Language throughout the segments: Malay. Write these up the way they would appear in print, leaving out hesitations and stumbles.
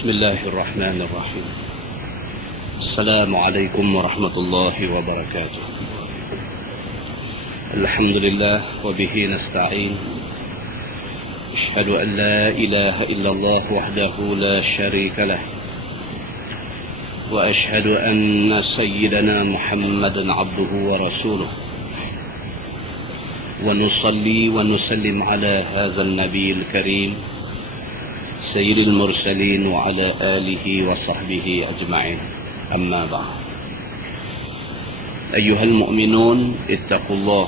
بسم الله الرحمن الرحيم. السلام عليكم ورحمة الله وبركاته. الحمد لله وبه نستعين. أشهد أن لا إله إلا الله وحده لا شريك له، وأشهد أن سيدنا محمدا عبده ورسوله، ونصلي ونسلم على هذا النبي الكريم سيد المرسلين وعلى آله وصحبه أجمعين. أما بعد، أيها المؤمنون اتقوا الله،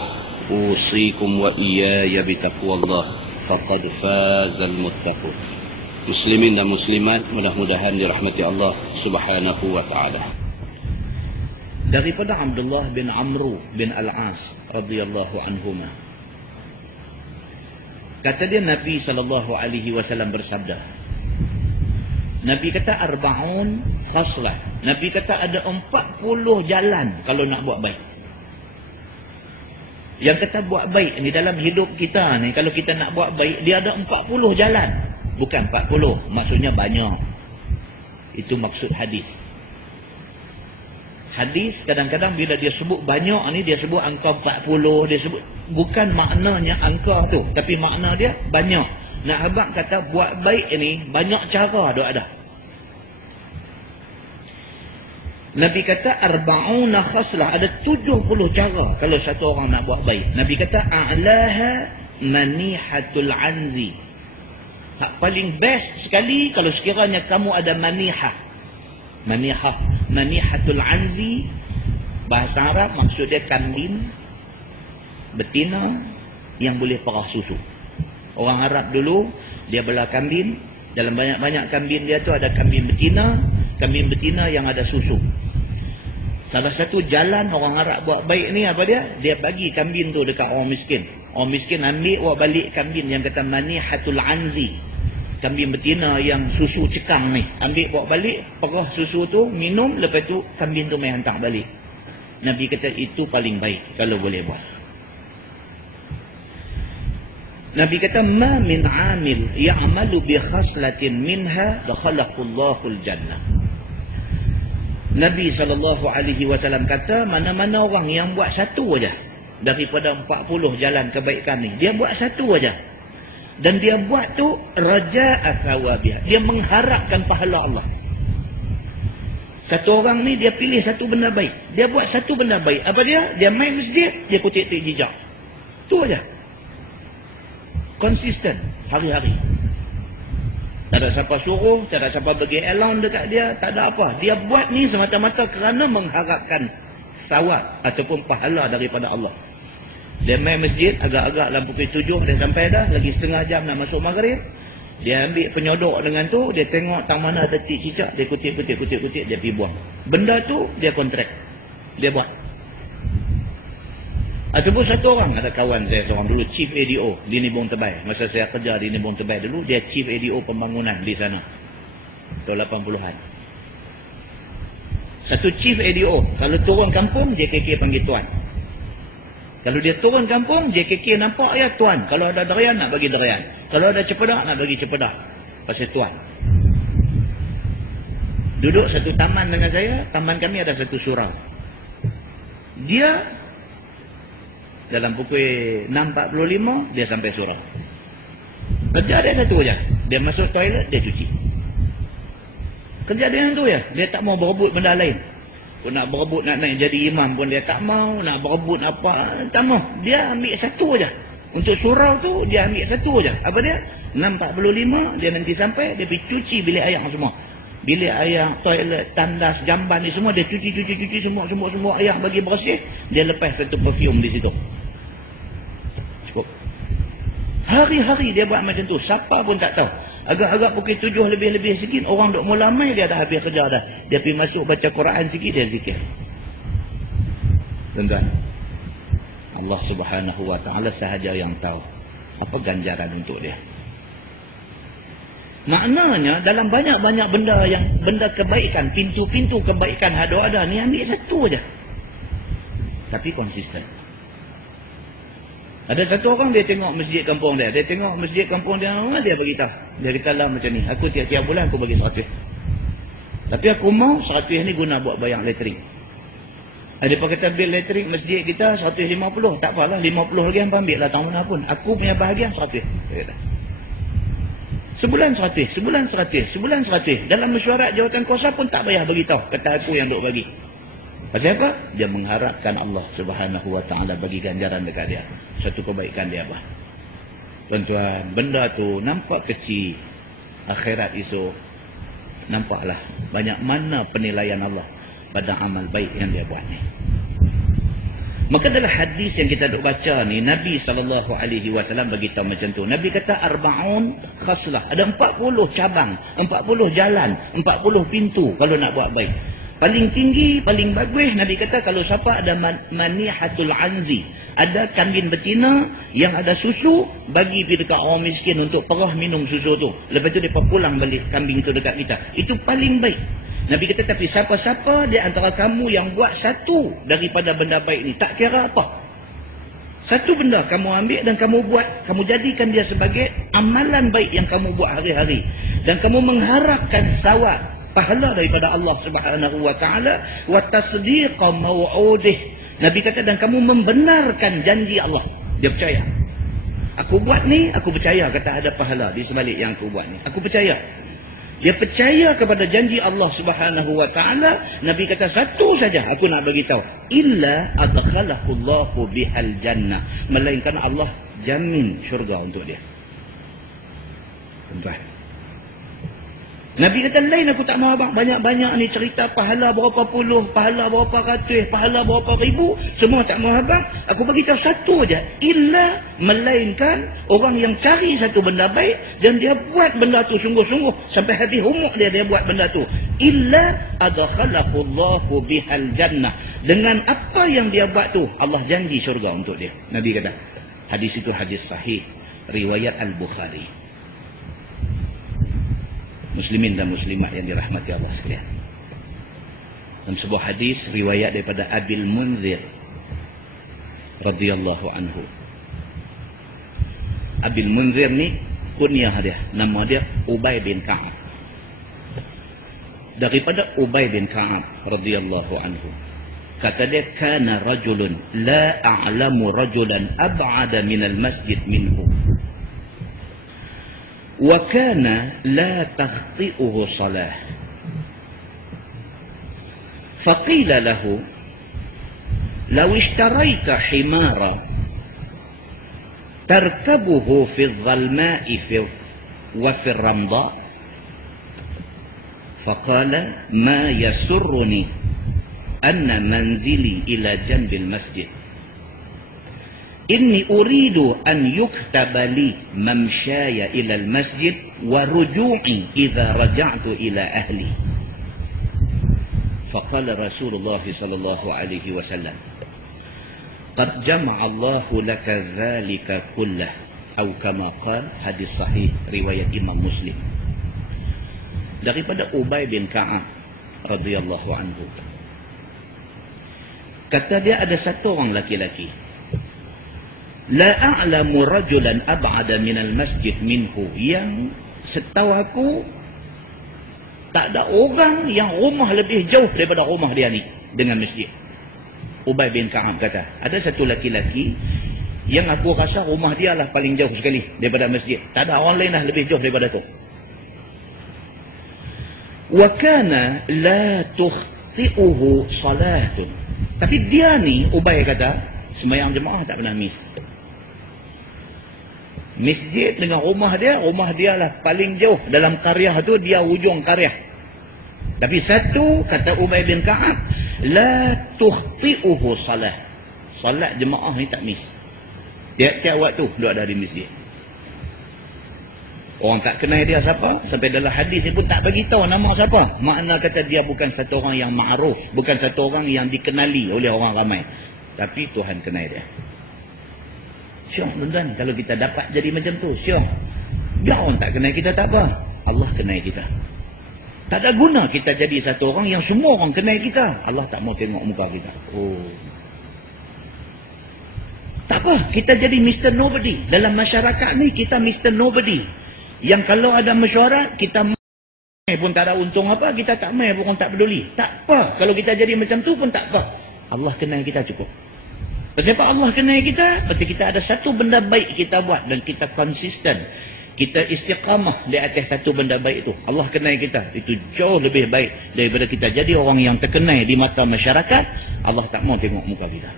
أوصيكم وإياي بتقوى الله، فقد فاز المتقون. Muslimin dan muslimat, mudah-mudahan dirahmati Allah subhanahu wa ta'ala. Daripada Abdullah bin Amru bin Al-As radhiyallahu anhuma, kata dia, Nabi SAW bersabda, Nabi kata arba'un khaslah. Nabi kata ada 40 jalan kalau nak buat baik. Yang kata buat baik ni dalam hidup kita ni, kalau kita nak buat baik, dia ada 40 jalan. Bukan 40, maksudnya banyak. Itu maksud hadis. Hadis kadang-kadang bila dia sebut banyak ni, dia sebut angka 40, dia sebut, bukan maknanya angka tu, tapi makna dia banyak. Nak abang kata buat baik ni banyak cara dia ada. Nabi kata arba'una khaslah, ada 70 cara kalau satu orang nak buat baik. Nabi kata a'laha manihatul anzi. Hak paling best sekali kalau sekiranya kamu ada manihah. Manihatul anzi, bahasa Arab maksud dia kambing betina yang boleh perah susu. Orang Arab dulu dia bela kambing, dalam banyak-banyak kambing dia tu ada kambing betina yang ada susu. Salah satu jalan orang Arab buat baik ni apa dia? Dia bagi kambing tu dekat orang miskin. Orang miskin ambil buat balik kambing yang kata manihatul anzi, kambing betina yang susu cekang ni, ambil bawa balik, perah susu tu, minum, lepas tu kambing tu main hantar balik. Nabi kata itu paling baik kalau boleh buat. Nabi kata ma min amil ya'malu bi khaslatin minha dakhalahullahu al-jannah. Nabi SAW kata mana-mana orang yang buat satu aja daripada 40 jalan kebaikan ni, dia buat satu aja, dan dia buat tu raja'a thawabiha, dia mengharapkan pahala Allah. Satu orang ni dia pilih satu benda baik, dia buat satu benda baik. Apa dia? Dia main masjid, dia kutip jejak. Tu aja. Konsisten hari-hari. Tak ada siapa suruh, tak ada siapa bagi elan dekat dia, tak ada apa. Dia buat ni semata-mata kerana mengharapkan thawab ataupun pahala daripada Allah. Dia main masjid, agak-agak dalam pukul 7 dia sampai dah, lagi setengah jam nak masuk maghrib. Dia ambil penyodok dengan tu, dia tengok tang mana ada cicak, dia kutip, dia pergi buang. Benda tu dia kontrak, dia buat. Ataupun satu orang, ada kawan saya seorang dulu, Chief ADO di Nibong Tebay. Masa saya kerja di Nibong Tebay dulu, dia Chief ADO pembangunan di sana tahun 80-an. Satu Chief ADO, kalau turun kampung, JKK panggil tuan. Kalau dia turun kampung, JKK nampak ya tuan. Kalau ada derian nak bagi derian, kalau ada cepedak nak bagi cepedak, pasal tuan. Duduk satu taman dengan saya, taman kami ada satu surau. Dia dalam pukul 6.45 dia sampai surau. Kerja dia satu aja, dia masuk toilet, dia cuci. Kerja dia yang tu ya, dia tak mau berebut benda lain. Pun nak berebut nak naik jadi imam pun dia tak mau, nak berebut apa tak mau. Dia ambil satu aja. Untuk surau tu dia ambil satu aja. Apa dia? 6.45 dia nanti sampai, dia pergi cuci bilik air semua. Bilik air, toilet, tandas, jamban ni semua dia cuci semua air bagi bersih. Dia lepas satu perfume di situ. Cukup. Hari-hari dia buat macam tu, siapa pun tak tahu. Agak-agak pukul 7 lebih-lebih sikit, orang duk mula mai, dia dah habis kerja dah. Dia pergi masuk baca Quran sikit, dia zikir. Tuan-tuan, Allah Subhanahu wa ta'ala sahaja yang tahu apa ganjaran untuk dia. Maknanya dalam banyak-banyak benda kebaikan, pintu-pintu kebaikan ada ni, ambil satu aja. Tapi konsisten. Ada satu orang dia tengok masjid kampung dia. Dia tengok masjid kampung dia, dia beritahu. Dia kata lah macam ni, aku tiap-tiap bulan aku bagi 100. Tapi aku mau 100 ni guna buat bayar elektrik. Ada kata bil elektrik masjid kita 150. Tak apalah, 50 lagi hangpa ambil lah tahun mana pun. Aku punya bahagian 100. Dia kata. Sebulan 100, sebulan 100, sebulan 100. Dalam mesyuarat jawatan kuasa pun tak payah beritahu. Kata aku yang duk bagi. Pasal apa? Dia mengharapkan Allah Subhanahu Wa Taala bagi ganjaran dekat dia. Satu kebaikan dia apa? Tuan-tuan, benda tu nampak kecil. Akhirat esok nampaklah banyak mana penilaian Allah pada amal baik yang dia buat ni. Maka dalam hadis yang kita duk baca ni, Nabi SAW bagi tahu macam tu. Nabi kata arba'un khaslah. Ada 40 cabang, 40 jalan, 40 pintu kalau nak buat baik. Paling tinggi, paling bagus, Nabi kata kalau siapa ada manihatul anzi, ada kambing betina yang ada susu, bagi pergi dekat orang miskin untuk perah minum susu tu. Lepas tu dia pulang balik kambing itu dekat kita. Itu paling baik. Nabi kata tapi siapa-siapa di antara kamu yang buat satu daripada benda baik ni, tak kira apa. Satu benda kamu ambil dan kamu buat, kamu jadikan dia sebagai amalan baik yang kamu buat hari-hari. Dan kamu mengharapkan sawab, pahala daripada Allah Subhanahu Wa Taala, wa tasdiqa maw'udih. Nabi kata dan kamu membenarkan janji Allah. Dia percaya. Aku buat ni, aku percaya kata ada pahala di sebalik yang aku buat ni. Aku percaya. Dia percaya kepada janji Allah Subhanahu Wa Taala. Nabi kata satu saja aku nak bagi tahu, illa adkhalahullahu bihal jannah, melainkan Allah jamin syurga untuk dia. Tuan-tuan, Nabi kata lain aku tak mahu abang. Banyak-banyak ni cerita pahala berapa puluh, pahala berapa ratus, pahala berapa ribu. Semua tak mahu abang. Aku bagi tahu satu aja. Illa melainkan orang yang cari satu benda baik dan dia buat benda tu sungguh-sungguh. Sampai habis umur dia buat benda tu. Illa adkhalahullahu bihal jannah. Dengan apa yang dia buat tu, Allah janji syurga untuk dia. Nabi kata. Hadis itu hadis sahih. Riwayat Al-Bukhari. Muslimin dan muslimat yang dirahmati Allah sekalian. Dalam sebuah hadis riwayat daripada Abil Munzir radhiyallahu anhu. Abil Munzir ni kunyah dia, nama dia Ubay bin Ka'ab. Daripada Ubay bin Ka'ab radhiyallahu anhu. Kata dia, kana rajulun la a'lamu rajulan ab'ada minal masjid minhu. وكان لا تخطئه صلاة فقيل له لو اشتريت حمارا تركبه في الظلماء وفي الرمضاء فقال ما يسرني أن منزلي إلى جنب المسجد إني أريد أن يكتب لي ممشاي إلى المسجد ورجوعي إذا رجعت إلى أهلي. فقال رسول الله صلى الله عليه وسلم قد جمع الله لك ذلك كله أو كما قال. hadis sahih riwayat Imam Muslim. Daripada Ubay bin Ka'ab radhiyallahu anhu. Kata dia ada satu orang laki-laki. La a'lamu rajulan ab'ada minal masjid minhu. Yang setahu aku tak ada orang yang rumah lebih jauh daripada rumah dia ni dengan masjid. Ubay bin Ka'ab kata, ada satu laki-laki yang aku rasa rumah dia lah paling jauh sekali daripada masjid. Tak ada orang lain lah lebih jauh daripada tu. Wa kana la tukhti'uhu salatun. Tapi dia ni, Ubay kata, sembahyang jemaah tak pernah miss. Masjid dengan rumah dia lah paling jauh. Dalam karyah tu dia ujung karyah. Tapi satu, kata Ubay bin Ka'ab, la tukhti'uhu salah. Salat jemaah ni tak miss. Tiap-tiap waktu dia ada di masjid. Orang tak kenal dia siapa, sampai dalam hadis ni pun tak bagi tahu nama siapa. Makna kata dia bukan satu orang yang ma'ruf, bukan satu orang yang dikenali oleh orang ramai. Tapi Tuhan kenal dia. Syok tuan-tuan, kalau kita dapat jadi macam tu, syok. Biar orang tak kenal kita tak apa. Allah kenal kita. Tak ada guna kita jadi satu orang yang semua orang kenal kita. Allah tak mau tengok muka kita. Oh. Tak apa, kita jadi Mr. Nobody. Dalam masyarakat ni, kita Mr. Nobody. Yang kalau ada mesyuarat, kita main pun tak ada untung apa, kita tak main pun orang tak peduli. Tak apa, kalau kita jadi macam tu pun tak apa. Allah kenal kita cukup. Sebab Allah kenal kita, berarti kita ada satu benda baik kita buat dan kita konsisten. Kita istiqamah di atas satu benda baik itu. Allah kenal kita. Itu jauh lebih baik daripada kita jadi orang yang terkenal di mata masyarakat. Allah tak mau tengok muka kita.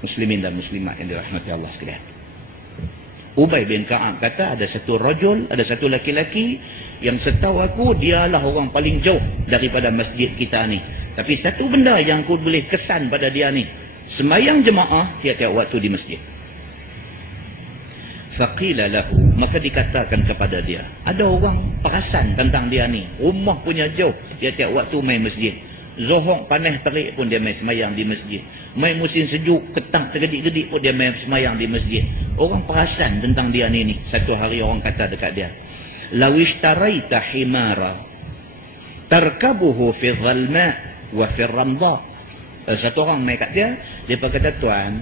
Muslimin dan muslimat yang dirahmati Allah sekalian. Ubay bin Ka'ab kata ada satu rajul, ada satu laki-laki yang setahu aku dialah orang paling jauh daripada masjid kita ni. Tapi satu benda yang aku boleh kesan pada dia ni, sembahyang jemaah tiap-tiap waktu di masjid. Faqila lahu, maka dikatakan kepada dia, ada orang perasan tentang dia ni, rumah punya jauh, tiap-tiap waktu main masjid. Zuhur panas terik pun dia main semayang di masjid. Main musim sejuk, petang tergedik-gedik pun dia main semayang di masjid. Orang perasan tentang dia ni. Satu hari orang kata dekat dia, lawishtarayta himara tarkabuhu fi dhalma wa fi ramda. Satu orang main kat dia, dia kata, tuan,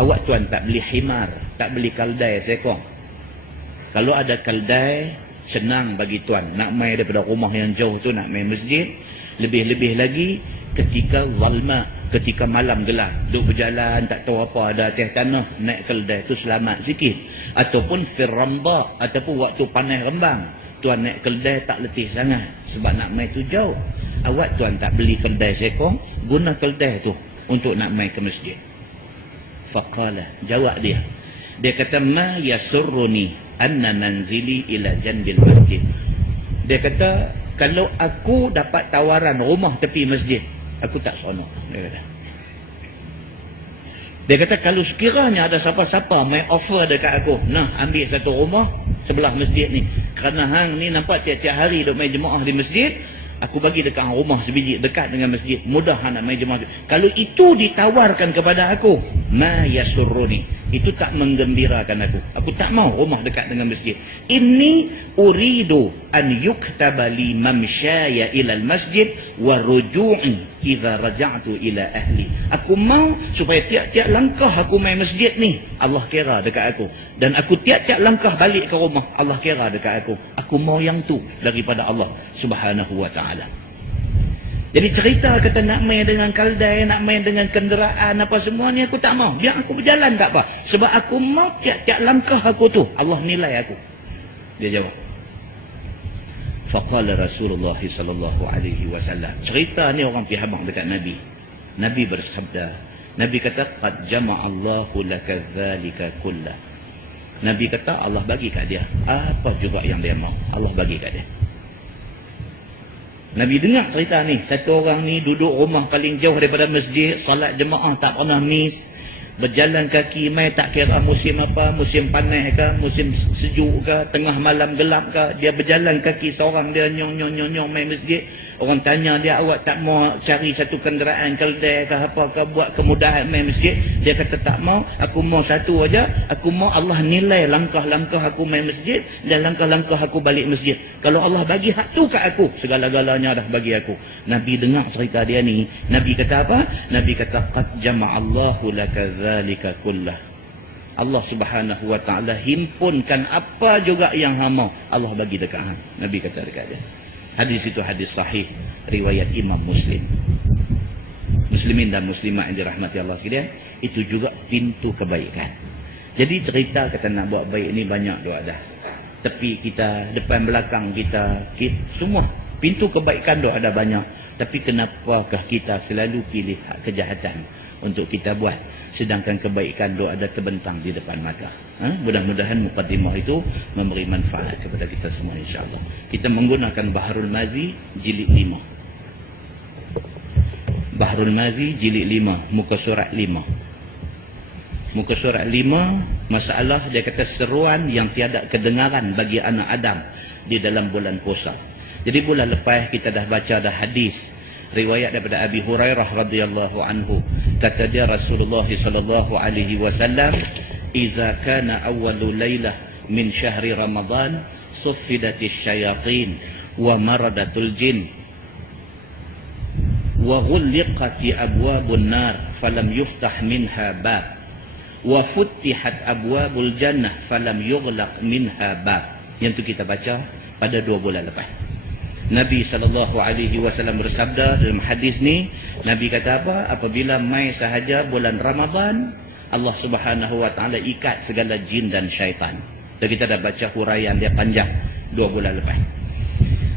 awak tuan tak beli himar, tak beli kaldai seekor. Kalau ada kaldai, senang bagi tuan nak main daripada rumah yang jauh tu, nak main masjid. Lebih-lebih lagi ketika zalma, ketika malam gelap, duduk berjalan tak tahu apa, ada atas tanah, naik keldai tu selamat sikit. Ataupun firramba, ataupun waktu panas rembang, tuan naik keldai tak letih sangat sebab nak main tu jauh. Awak tuan tak beli keldai seekor, guna keldai tu untuk nak main ke masjid. Faqala, jawab dia kata, ma yasurruni anna manzili ila janbil masjid. Dia kata, kalau aku dapat tawaran rumah tepi masjid, aku tak seronok. Dia kata, kalau sekiranya ada siapa-siapa main offer dekat aku, nah, ambil satu rumah sebelah masjid ni, kerana hang ni nampak tiap-tiap hari duk main jemaah di masjid, aku bagi dekat rumah sebiji dekat dengan masjid, mudah nak main jemaah. Kalau itu ditawarkan kepada aku, ma yasurruni, itu tak menggembirakan aku. Aku tak mau rumah dekat dengan masjid. Inni uridu an yuktaba li mamshaya ila al-masjid wa ruju'i idza raja'tu ila ahli. Aku mau supaya tiap-tiap langkah aku main masjid ni, Allah kira dekat aku. Dan aku tiap-tiap langkah balik ke rumah, Allah kira dekat aku. Aku mau yang tu daripada Allah Subhanahu wa ta'ala. Jadi cerita kata nak main dengan kaldai, nak main dengan kenderaan apa semua ni, aku tak mau. Biar aku berjalan tak apa. Sebab aku mau tiap-tiap langkah aku tu, Allah nilai aku. Dia jawab. Faqala Rasulullah sallallahu alaihi wasallam. Cerita ni orang pergi habang dekat Nabi. Nabi bersabda, Nabi kata, qad jama'allahu laka dzalika kullah. Nabi kata, Allah bagi kat dia apa juga yang dia mau, Allah bagi kat dia. Nabi dengar cerita ni, satu orang ni duduk rumah paling jauh daripada masjid, salat jemaah tak pernah miss, berjalan kaki mai tak kira musim apa, musim panas ke, musim sejuk ke, tengah malam gelap ke, dia berjalan kaki seorang, dia nyong main masjid. Orang tanya dia, awak tak mau cari satu kenderaan keldai ke apa ke, buat kemudahan main masjid? Dia kata tak mau, aku mau satu aja, aku mau Allah nilai langkah-langkah aku main masjid dan langkah-langkah aku balik masjid. Kalau Allah bagi hak tu kat aku, segala-galanya dah bagi aku. Nabi dengar cerita dia ni, Nabi kata apa? Nabi kata, qad jama'allahu laka dzalika kullah. Allah Subhanahu wa ta'ala himpunkan apa juga yang hang mau, Allah bagi dekat hang. Nabi kata dekat dia. Hadis itu hadis sahih, riwayat Imam Muslim. Muslimin dan muslimat yang dirahmati Allah sekalian, itu juga pintu kebaikan. Jadi cerita kata nak buat baik ni banyak doa dah. Tepi kita, depan belakang kita, semua pintu kebaikan doa ada banyak. Tapi kenapakah kita selalu pilih hak kejahatan untuk kita buat, sedangkan kebaikan doa ada terbentang di depan mata. Mudah-mudahan mukadimah itu memberi manfaat kepada kita semua, insyaAllah. Kita menggunakan Bahrul Mazi jilid 5. Bahrul Mazi jilid 5, muka surat 5. Muka surat 5, masalah dia kata seruan yang tiada kedengaran bagi anak Adam di dalam bulan puasa. Jadi bulan lepas kita dah baca dah hadis riwayat daripada Abi Hurairah radhiyallahu anhu, kata dia Rasulullah sallallahu alaihi wasallam, "Idza kana awwalu lailah min syahri Ramadan suffidatis syayatin wa maradatul jin wa ghulliqati abwabun nar falam yuftah minha bab wa futtihat abwabul jannah falam yughlaq minha bab. Yang tu kita baca pada 2 bulan lepas. Nabi SAW bersabda dalam hadis ni, Nabi kata apa? Apabila mai sahaja bulan Ramadan, Allah Subhanahu wa taala ikat segala jin dan syaitan. Dan kita dah baca huraian dia panjang 2 bulan lepas.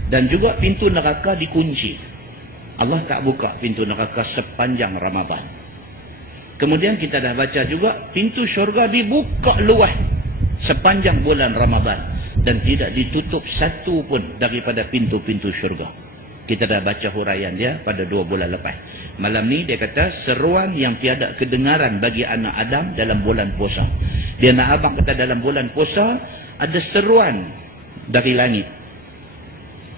Dan juga pintu neraka dikunci. Allah tak buka pintu neraka sepanjang Ramadan. Kemudian kita dah baca juga pintu syurga dibuka luas sepanjang bulan Ramadan dan tidak ditutup satu pun daripada pintu-pintu syurga. Kita dah baca huraian dia pada 2 bulan lepas. Malam ni dia kata seruan yang tiada kedengaran bagi anak Adam dalam bulan puasa. Dia nak abang kata dalam bulan puasa ada seruan dari langit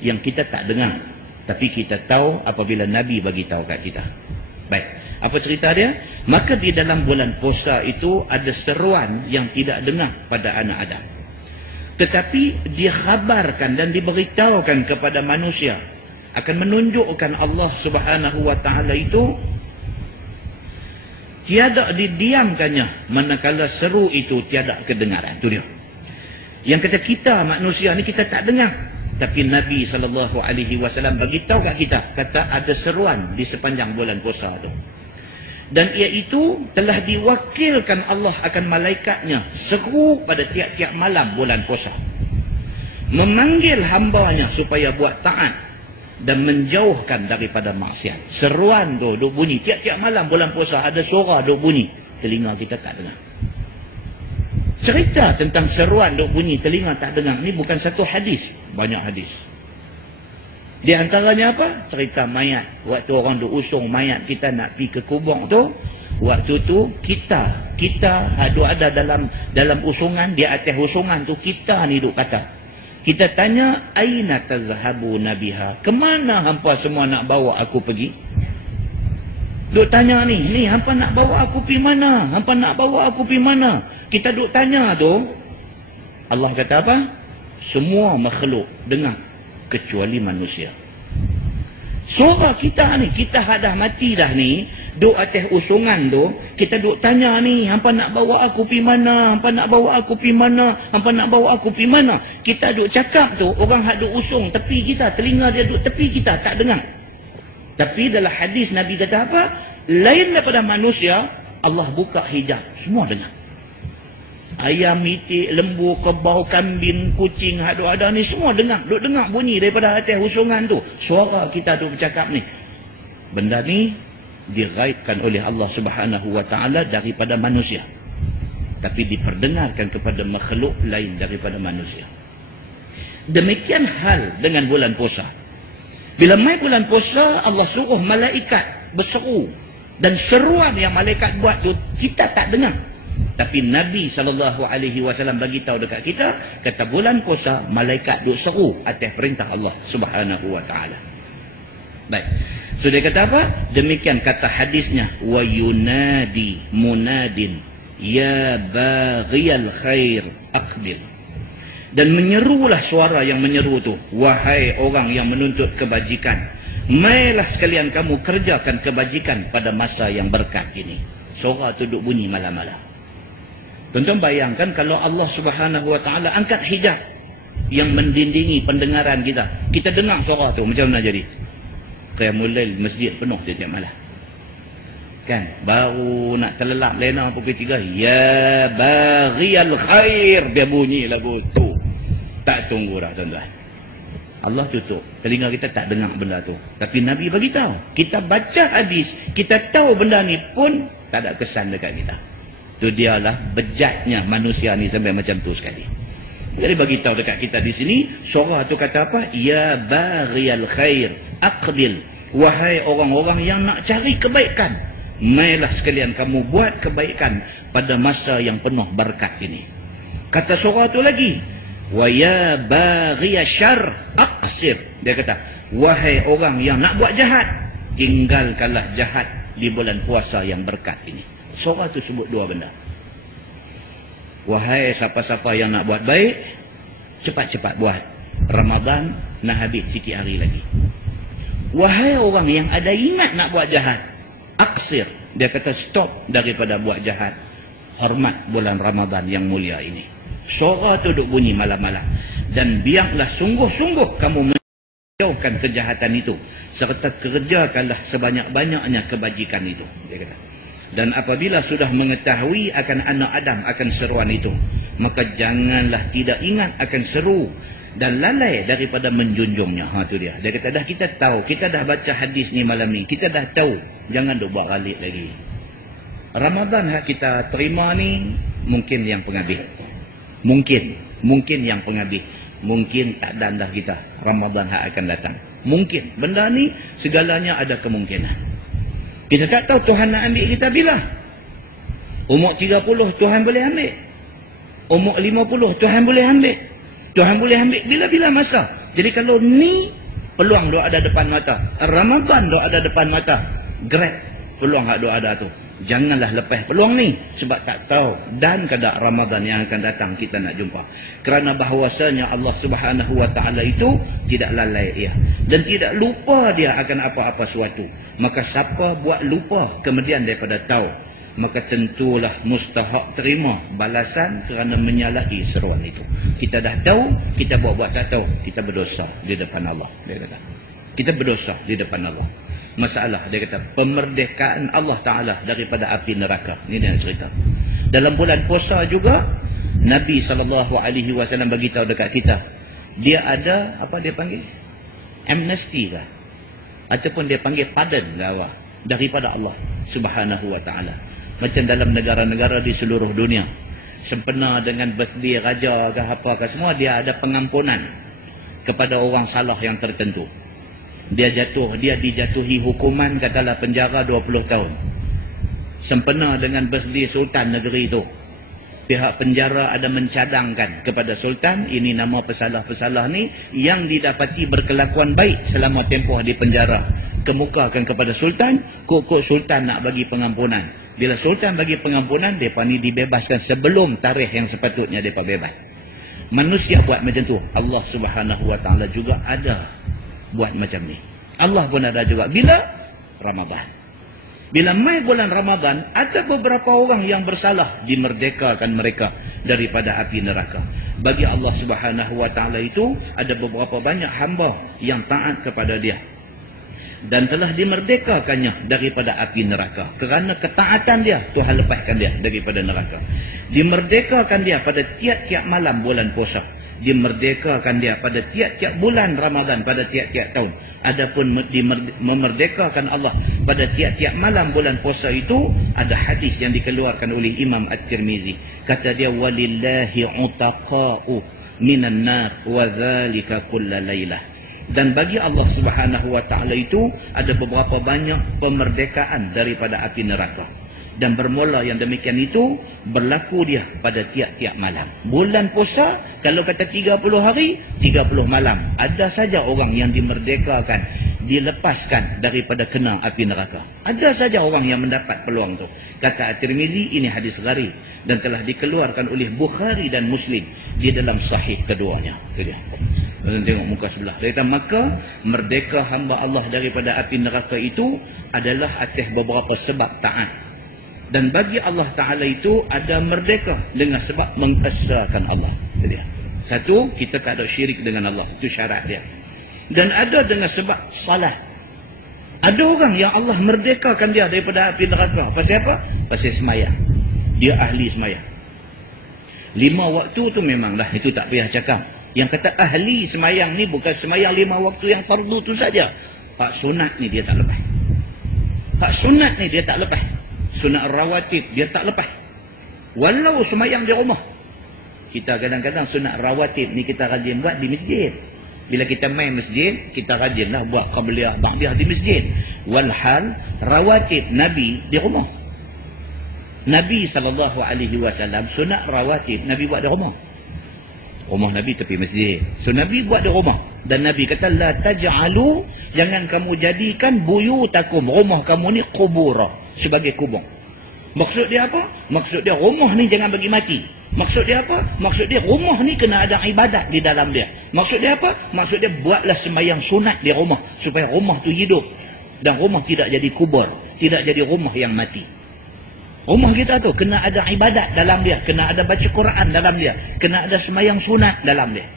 yang kita tak dengar, tapi kita tahu apabila Nabi bagi tahu kat kita. Baik, apa cerita dia? Maka di dalam bulan puasa itu ada seruan yang tidak dengar pada anak Adam, tetapi dikhabarkan dan diberitahukan kepada manusia, akan menunjukkan Allah Subhanahu wa taala itu tiada didiamkannya manakala seru itu tiada kedengaran. Itu dia. Yang kata kita manusia ni kita tak dengar, tapi Nabi SAW bagi tahu kat kita, kata ada seruan di sepanjang bulan puasa tu. Dan iaitu telah diwakilkan Allah akan malaikatnya seru pada tiap-tiap malam bulan puasa, memanggil hambanya supaya buat taat dan menjauhkan daripada maksiat. Seruan tu duk bunyi tiap-tiap malam bulan puasa, ada suara duk bunyi, telinga kita tak dengar. Cerita tentang seruan duk bunyi telinga tak dengar ni bukan satu hadis, banyak hadis. Di antaranya apa? Cerita mayat. Waktu orang duk usung mayat kita nak pergi ke kubur tu, waktu tu kita duk ada dalam usungan, di atas usungan tu kita ni duk kata. Kita tanya, aina tazhabu nabiha? Kemana hampa semua nak bawa aku pergi? Duk tanya ni hampa nak bawa aku pergi mana? Hampa nak bawa aku pergi mana? Kita duk tanya tu, Allah kata apa? Semua makhluk dengar kecuali manusia. Suara kita ni, kita dah mati dah ni, duk atas usungan tu, kita duk tanya ni, hampa nak bawa aku pergi mana? Hampa nak bawa aku pergi mana? Hampa nak bawa aku pergi mana? Kita duk cakap tu, orang hak duk usung tepi kita, telinga dia duk tepi kita, tak dengar. Tapi dalam hadis Nabi kata apa? Lain daripada manusia, Allah buka hijab, semua dengar. Ayam, itik, lembu, kebau, kambing, kucing, hadu ada ni semua dengar. Duk dengar bunyi daripada atas usungan tu. Suara kita tu bercakap ni. Benda ni diraibkan oleh Allah Subhanahu wa taala daripada manusia, tapi diperdengarkan kepada makhluk lain daripada manusia. Demikian hal dengan bulan puasa. Bila mai bulan puasa, Allah suruh malaikat berseru, dan seruan yang malaikat buat tu kita tak dengar. Tapi Nabi SAW bagi tahu dekat kita, kata bulan puasa malaikat duk seru atas perintah Allah Subhanahu wa taala. Baik. So dia kata apa? Demikian kata hadisnya, wa yunadi munadin ya baghiyal khair aqbil. Dan menyerulah suara yang menyeru tu, wahai orang yang menuntut kebajikan, mailah sekalian kamu kerjakan kebajikan pada masa yang berkat ini. Suara tu duk bunyi malam-malam. Tuan-tuan bayangkan kalau Allah Subhanahu wa taala angkat hijab yang mendindingi pendengaran kita, kita dengar suara tu, macam mana jadi? Qiyamul lail masjid penuh setiap malam. Kan? Baru nak terlelap lena pukul 3, ya baghiyal khair, dia bunyi lagu tu. Tak tunggu dah tuan-tuan. Allah tutup, telinga kita tak dengar benda tu. Tapi Nabi bagi tahu, kita baca hadis, kita tahu benda ni pun tak ada kesan dekat kita. Itu dialah bejatnya manusia ni sampai macam tu sekali. Jadi bagi tahu dekat kita di sini, suara tu kata apa? Ya baghiyal khair aqbil, wahai orang-orang yang nak cari kebaikan, mailah sekalian kamu buat kebaikan pada masa yang penuh berkat ini. Kata suara tu lagi, wa ya baghiya syarr aqsir. Dia kata, wahai orang yang nak buat jahat, tinggalkanlah jahat di bulan puasa yang berkat ini. Suara tu sebut dua benda. Wahai siapa-siapa yang nak buat baik, cepat-cepat buat. Ramadan nak habis sikit hari lagi. wahai orang yang ada ingat nak buat jahat, aksir, dia kata stop daripada buat jahat, hormat bulan Ramadan yang mulia ini. Suara tu duk bunyi malam-malam, dan biarlah sungguh-sungguh kamu menjauhkan kejahatan itu, serta kerjakanlah sebanyak-banyaknya kebajikan itu, dia kata. Dan apabila sudah mengetahui akan anak Adam akan seruan itu, maka janganlah tidak ingat akan seru dan lalai daripada menjunjungnya. Tu dia. Dia kata dah kita tahu, kita dah baca hadis ni malam ni, kita dah tahu, jangan duk buat galik lagi. Ramadan hak kita terima ni mungkin yang penghabis. Mungkin yang penghabis. Mungkin tak dandah kita Ramadan hak akan datang. Mungkin. Benda ni segalanya ada kemungkinan. Kita tak tahu Tuhan nak ambil kita bila. Umur 30 Tuhan boleh ambil. Umur 50 Tuhan boleh ambil. Tuhan boleh ambil bila-bila masa. Jadi kalau ni peluang dok ada depan mata, Ramadan dok ada depan mata, grab peluang hak dok ada tu. Janganlah lepas peluang ni, sebab tak tahu dan kada Ramadan yang akan datang kita nak jumpa. Kerana bahawasanya Allah Subhanahu wa taala itu tidak lalai ia dan tidak lupa dia akan apa-apa suatu. Maka siapa buat lupa kemudian daripada tahu, maka tentulah mustahak terima balasan kerana menyalahi seruan itu. Kita dah tahu, kita buat-buat tak tahu, kita berdosa di depan Allah, dia kata. Kita berdosa di depan Allah. Masalah, dia kata, pemerdekaan Allah Ta'ala daripada api neraka. Ini dia cerita. Dalam bulan puasa juga, Nabi SAW bagi tahu dekat kita, dia ada, apa dia panggil? Amnesty kah? Ataupun dia panggil pardon ke apa? Daripada Allah Subhanahu wa Ta'ala. Macam dalam negara-negara di seluruh dunia, sempena dengan birthday raja ke apa ke semua, dia ada pengampunan kepada orang salah yang tertentu. Dia dijatuhi hukuman katalah penjara 20 tahun. Sempena dengan birthday sultan negeri itu, pihak penjara ada mencadangkan kepada sultan, ini nama pesalah-pesalah ni yang didapati berkelakuan baik selama tempoh di penjara, kemukakan kepada sultan, kok sultan nak bagi pengampunan. Bila sultan bagi pengampunan, mereka ni dibebaskan sebelum tarikh yang sepatutnya mereka bebas. Manusia buat macam tu, Allah Subhanahu wa Ta'ala juga ada buat macam ni. Allah pun ada juga. Bila? Ramadan. Bila mai bulan Ramadan, ada beberapa orang yang bersalah, dimerdekakan mereka daripada api neraka. Bagi Allah Subhanahu wa Ta'ala itu, ada beberapa banyak hamba yang taat kepada dia dan telah dimerdekakannya daripada api neraka. Kerana ketaatan dia, Tuhan lepaskan dia daripada neraka. Dimerdekakan dia pada tiap-tiap malam bulan puasa. Dimerdekakan dia pada tiap-tiap bulan Ramadan, pada tiap-tiap tahun. Adapun memerdekakan Allah pada tiap-tiap malam bulan puasa itu, ada hadis yang dikeluarkan oleh Imam At-Tirmizi. Kata dia, walillahi utaqa'u minan nar wa dzalika kulla lailah. Dan bagi Allah Subhanahu wa Ta'ala itu ada beberapa banyak pemerdekaan daripada api neraka. Dan bermula yang demikian itu berlaku dia pada tiap-tiap malam. Bulan puasa, kalau kata 30 hari, 30 malam. Ada saja orang yang dimerdekakan, dilepaskan daripada kena api neraka. Ada saja orang yang mendapat peluang itu. Kata At-Tirmizi, ini hadis gharib dan telah dikeluarkan oleh Bukhari dan Muslim di dalam sahih keduanya. Itu dia. Tengok muka sebelah. Dia kata, maka merdeka hamba Allah daripada api neraka itu adalah atas beberapa sebab taat. Dan bagi Allah Ta'ala itu ada merdeka dengan sebab mengesahkan Allah. Jadi, satu, kita tak ada syirik dengan Allah. Itu syarat dia. Dan ada dengan sebab salat. Ada orang yang Allah merdekakan dia daripada api neraka. Pasal apa? Pasal semayang. Dia ahli semayang. 5 waktu tu memanglah, itu tak payah cakap. Yang kata ahli semayang ni bukan semayang 5 waktu yang fardu tu saja. Hak sunat ni dia tak lepas. Hak sunat ni dia tak lepas. Sunat rawatib dia tak lepas. Walau semayang di rumah. Kita kadang-kadang sunat rawatib ni kita rajin buat di masjid. Bila kita main masjid, kita rajinlah buat qabliyah ba'diyah di masjid. Walhal rawatib Nabi di rumah. Nabi SAW sunat rawatib Nabi buat di rumah. Rumah Nabi tepi masjid. So Nabi buat di rumah. Dan Nabi kata, la taj'alu, jangan kamu jadikan buyutakum, rumah kamu ni kubura, sebagai kubur. Maksud dia apa? Maksud dia rumah ni jangan bagi mati. Maksud dia apa? Maksud dia rumah ni kena ada ibadat di dalam dia. Maksud dia apa? Maksud dia buatlah sembahyang sunat di rumah supaya rumah tu hidup dan rumah tidak jadi kubur, tidak jadi rumah yang mati. Rumah kita tu kena ada ibadat dalam dia, kena ada baca Quran dalam dia, kena ada sembahyang sunat dalam dia.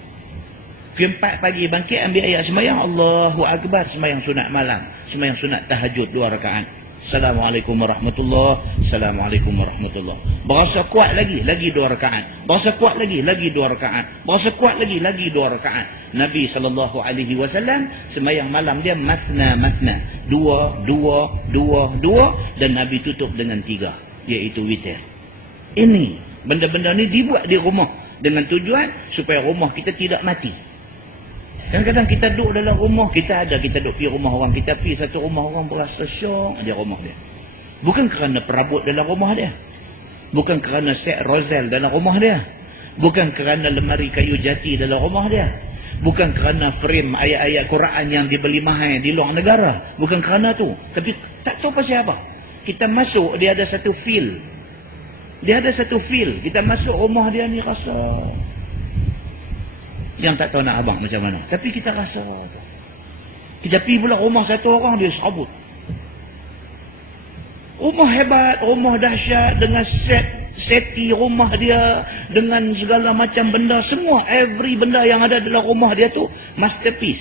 Pukul 4 pagi bangkit ambil ayat sembahyang Allahu Akbar, sembahyang sunat malam, sembahyang sunat tahajud 2 rakaat. Assalamualaikum warahmatullahi, Assalamualaikum warahmatullahi. Berasa kuat lagi 2 rakaat. Berasa kuat lagi 2 rakaat. Berasa kuat lagi 2 rakaat. Nabi SAW sembahyang malam dia masna, 2 dan Nabi tutup dengan 3, iaitu witir. Ini benda-benda ni dibuat di rumah dengan tujuan supaya rumah kita tidak mati. Kadang-kadang kita duduk dalam rumah, kita duduk pergi rumah orang, kita pergi satu rumah orang berasa syok dia rumah dia. Bukan kerana perabot dalam rumah dia. Bukan kerana set rozal dalam rumah dia. Bukan kerana lemari kayu jati dalam rumah dia. Bukan kerana frame ayat-ayat Quran yang dibeli mahal di luar negara. Bukan kerana tu. Tapi tak tahu pasal apa. Kita masuk, dia ada satu feel. Dia ada satu feel. Kita masuk rumah dia ni rasa yang tak tahu nak abang macam mana. Tapi kita rasa kita pergi pula rumah satu orang, dia serabut. Rumah hebat, rumah dahsyat dengan seti rumah dia, dengan segala macam benda, semua, every benda yang ada dalam rumah dia tu masterpiece.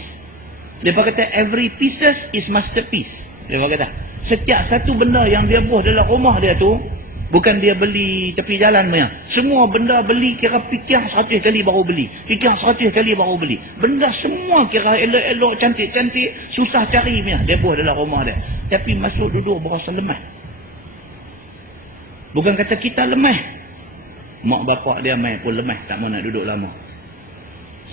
Dia kata every pieces is masterpiece. Dia kata setiap satu benda yang dia buat dalam rumah dia tu bukan dia beli tepi jalan punya. Semua benda beli kira fikir 100 kali baru beli. Fikir 100 kali baru beli. Benda semua kira elok-elok, cantik-cantik, susah cari punya. Dia buat dalam rumah dia. Tapi masuk duduk berasa lemah. Bukan kata kita lemah. Mak bapak dia main pun lemah, tak mau nak duduk lama.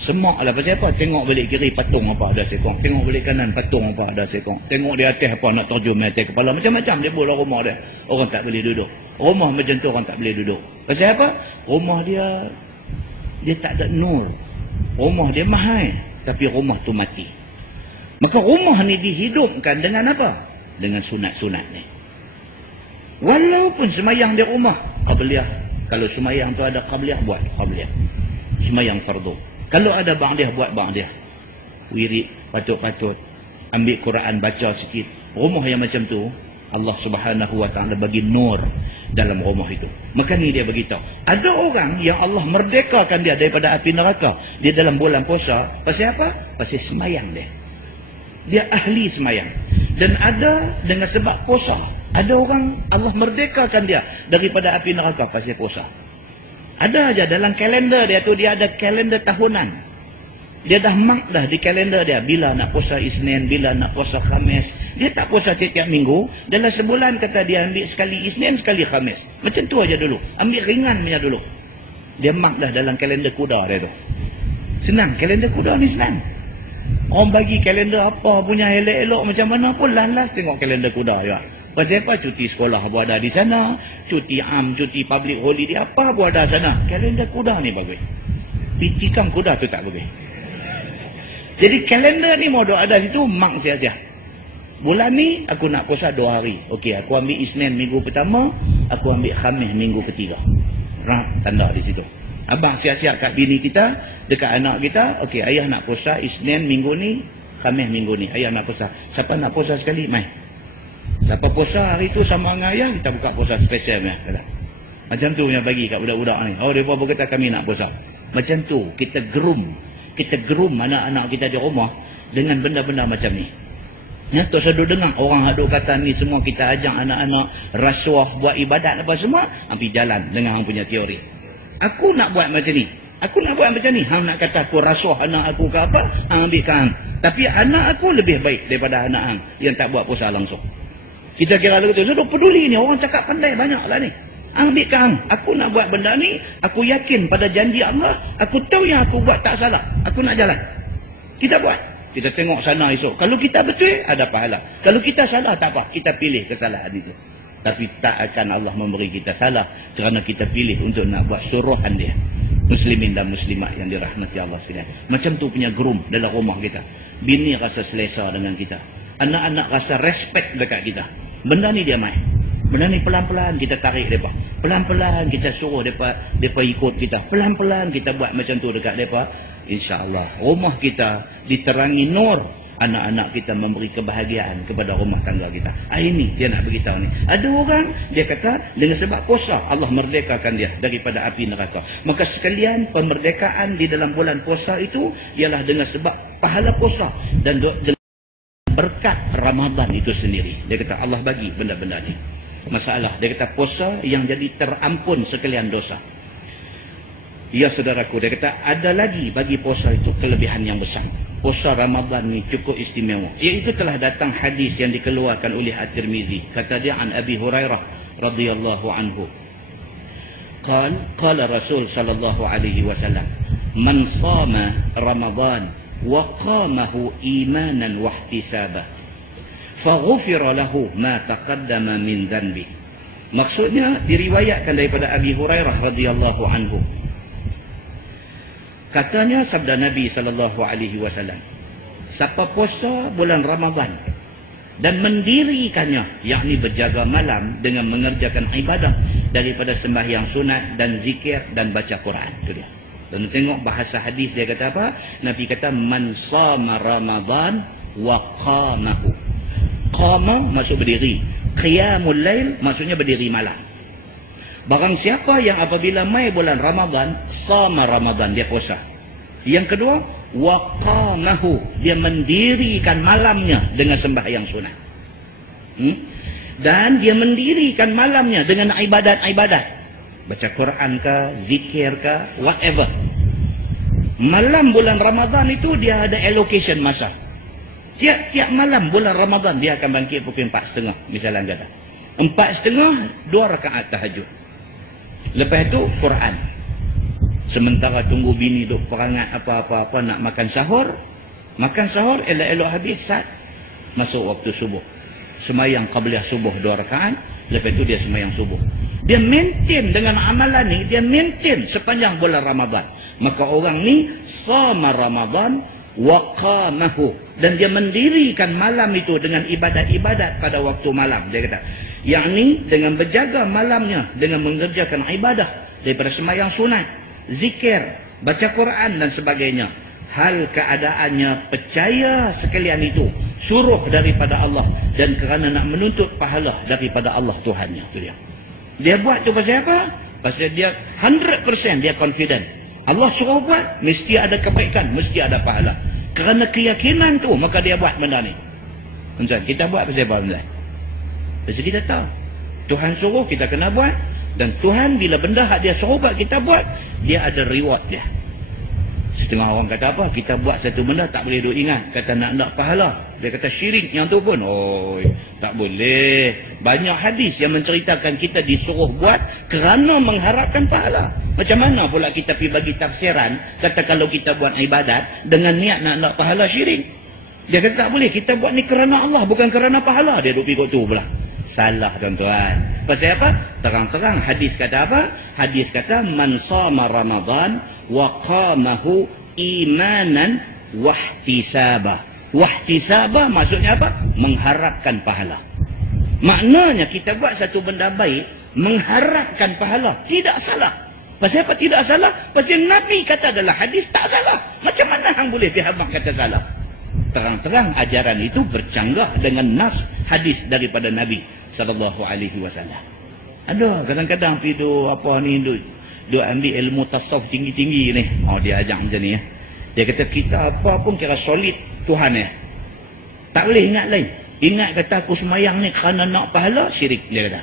Semak lah pasal apa? Tengok balik kiri patung apa ada sekong. Tengok balik kanan patung apa ada sekong. Tengok di atas apa nak terjun di atas kepala. Macam-macam dia buat rumah dia. Orang tak boleh duduk. Rumah macam tu orang tak boleh duduk. Pasal apa? Rumah dia tak ada nur. Rumah dia mahal. Tapi rumah tu mati. Maka rumah ni dihidupkan dengan apa? Dengan sunat-sunat ni. Walaupun semayang di rumah, qabliyah. Kalau semayang tu ada qabliyah, buat qabliyah. Semayang fardu. Kalau ada ba'diyah, buat ba'diyah. Wirid, patut-patut. Ambil Quran, baca sikit. Rumah yang macam tu, Allah Subhanahu Wa Ta'ala bagi nur dalam rumah itu. Maka ni dia beritahu. Ada orang yang Allah merdekakan dia daripada api neraka. Dia dalam bulan puasa. Pasal apa? Pasal semayang dia. Dia ahli semayang. Dan ada dengan sebab puasa. Ada orang Allah merdekakan dia daripada api neraka pasal puasa. Ada aja dalam kalender dia tu, dia ada kalender tahunan. Dia dah mark dah di kalender dia. Bila nak puasa Isnin, bila nak puasa Khamis. Dia tak puasa tiap-tiap minggu. Dalam sebulan kata dia ambil sekali Isnin, sekali Khamis. Macam tu aja dulu. Ambil ringan punya dulu. Dia mark dah dalam kalender kuda dia tu. Senang. Kalender kuda ni senang. Orang bagi kalender apa punya elok-elok macam mana pun, las-las tengok kalender kuda juga. Pasal apa? Cuti sekolah pun ada di sana. Cuti cuti public holiday apa pun ada sana. Kalender kuda ni bagus. Picikan kuda tu tak bagus. Jadi kalender ni mau ada situ, mark saja. Bulan ni aku nak puasa 2 hari. Okey, aku ambil Isnin minggu pertama, aku ambil Khamis minggu ketiga. Tanda di situ. Abang siap-siap kat bini kita, dekat anak kita, okey, ayah nak puasa Isnin minggu ni, Khamis minggu ni. Ayah nak puasa. Siapa nak puasa sekali? Mai. Siapa puasa hari tu sama dengan ayah, kita buka puasa spesial ya. Macam tu yang bagi kat budak-budak ni. Oh, mereka berkata kami nak puasa. Macam tu kita groom anak-anak kita di rumah dengan benda-benda macam ni. Ya, tu saya dengar orang haduk kata ni semua kita ajak anak-anak rasuah buat ibadat apa semua, ambil jalan dengan hang punya teori. Aku nak buat macam ni. Aku nak buat macam ni. Hang nak kata aku rasuah anak aku ke apa, hang ambil ke hang. Tapi anak aku lebih baik daripada anak hang yang tak buat puasa langsung. Kita kira lagu tu, sudah peduli ni. Orang cakap pandai banyak lah ni. Ambil ke hang. Aku nak buat benda ni. Aku yakin pada janji Allah. Aku tahu yang aku buat tak salah. Aku nak jalan. Kita buat. Kita tengok sana esok. Kalau kita betul, ada pahala. Kalau kita salah, tak apa. Kita pilih kesalahan itu. Tapi tak akan Allah memberi kita salah. Kerana kita pilih untuk nak buat suruhan dia. Muslimin dan muslimat yang dirahmati Allah sekalian. Macam tu punya groom dalam rumah kita. Bini rasa selesa dengan kita. Anak-anak rasa respect dekat kita. Benda ni dia main. Benda ni pelan-pelan kita tarik mereka. Pelan-pelan kita suruh mereka ikut kita. Pelan-pelan kita buat macam tu dekat mereka. InsyaAllah rumah kita diterangi nur. Anak-anak kita memberi kebahagiaan kepada rumah tangga kita. Ini dia nak beritahu ni. Ada orang dia kata dengan sebab puasa Allah merdekakan dia daripada api neraka. Maka sekalian pemerdekaan di dalam bulan puasa itu ialah dengan sebab pahala puasa dan berkat Ramadan itu sendiri. Dia kata Allah bagi benda-benda ni. Masalah dia kata puasa yang jadi terampun sekalian dosa. Ya saudaraku, dia kata ada lagi bagi puasa itu kelebihan yang besar. Puasa Ramadan ni cukup istimewa. Iaitu telah datang hadis yang dikeluarkan oleh At-Tirmizi. Kata dia an Abi Hurairah radhiyallahu anhu. Qala Rasul sallallahu alaihi wasallam, "Man shama Ramadan wa qamahu imanan wa ihtisaba, faghufira lahu ma taqaddama min dhanbi." Maksudnya diriwayatkan daripada Abi Hurairah radhiyallahu anhu. Katanya sabda Nabi SAW, siapa puasa bulan Ramadan dan mendirikannya, yakni berjaga malam dengan mengerjakan ibadah daripada sembahyang sunat dan zikir dan baca Quran. Itu dia. Dan tengok bahasa hadis dia kata apa? Nabi kata man shama Ramadan wa qamahu. Qama maksud berdiri. Qiyamul lail maksudnya berdiri malam. Barang siapa yang apabila mai bulan Ramadan, sama Ramadan, dia puasa. Yang kedua, waqamahu, dia mendirikan malamnya dengan sembahyang sunat. Dan dia mendirikan malamnya dengan ibadat-ibadat. Baca Quran ke, zikir ke, whatever. Malam bulan Ramadan itu dia ada allocation masa. Tiap-tiap malam bulan Ramadan dia akan bangkit pukul 4.30 misalnya kata. 4.30, 2 rakaat tahajud. Lepas itu Quran. Sementara tunggu bini duk perangat apa-apa nak makan sahur. Makan sahur elok-elok habis saat masuk waktu subuh. Semayang qabliyah subuh 2 rakaat. Lepas itu dia semayang subuh. Dia maintain dengan amalan ni, dia maintain sepanjang bulan Ramadan. Maka orang ni sama Ramadan wa qamahu, dan dia mendirikan malam itu dengan ibadat-ibadat pada waktu malam. Dia kata, yakni dengan berjaga malamnya dengan mengerjakan ibadah daripada sembahyang sunat, zikir, baca Quran dan sebagainya. Hal keadaannya percaya sekalian itu suruh daripada Allah dan kerana nak menuntut pahala daripada Allah Tuhannya. Itu dia. Dia buat tu pasal apa? Pasal dia 100% dia confident. Allah suruh buat, mesti ada kebaikan, mesti ada pahala. Kerana keyakinan tu, maka dia buat benda ni. Macam kita buat pasal apa? Pasal kita tahu Tuhan suruh, kita kena buat. Dan Tuhan bila benda hak dia suruh buat, kita buat, dia ada reward dia. Setengah orang kata apa? Kita buat satu benda tak boleh duk ingat. Kata nak pahala. Dia kata syirik yang tu pun. Oh, tak boleh. Banyak hadis yang menceritakan kita disuruh buat kerana mengharapkan pahala. Macam mana pula kita pergi bagi tafsiran, kata kalau kita buat ibadat dengan niat nak pahala, syirik. Dia kata tak boleh. Kita buat ni kerana Allah, bukan kerana pahala. Dia duk ikut tu pula. Salah tuan-tuan. Pasal apa? Terang-terang hadis kata apa? Hadis kata man shama Ramadan wa qamahu imanan wahtisaba. Wahtisaba maksudnya apa? Mengharapkan pahala. Maknanya kita buat satu benda baik mengharapkan pahala. Tidak salah. Pasal apa tidak salah? Pasal Nabi kata dalam hadis tak salah. Macam mana hang boleh dihabaq kata salah? Terang-terang ajaran itu bercanggah dengan nas hadis daripada Nabi SAW. Ada kadang-kadang pergi apa ni duk ambil ilmu tasawuf tinggi-tinggi ni. Oh, dia ajak macam ni ya. Dia kata kita apa pun kira solid Tuhan ya. Tak boleh ingat lain. Ingat kata aku semayang ni kerana nak pahala, syirik dia kata.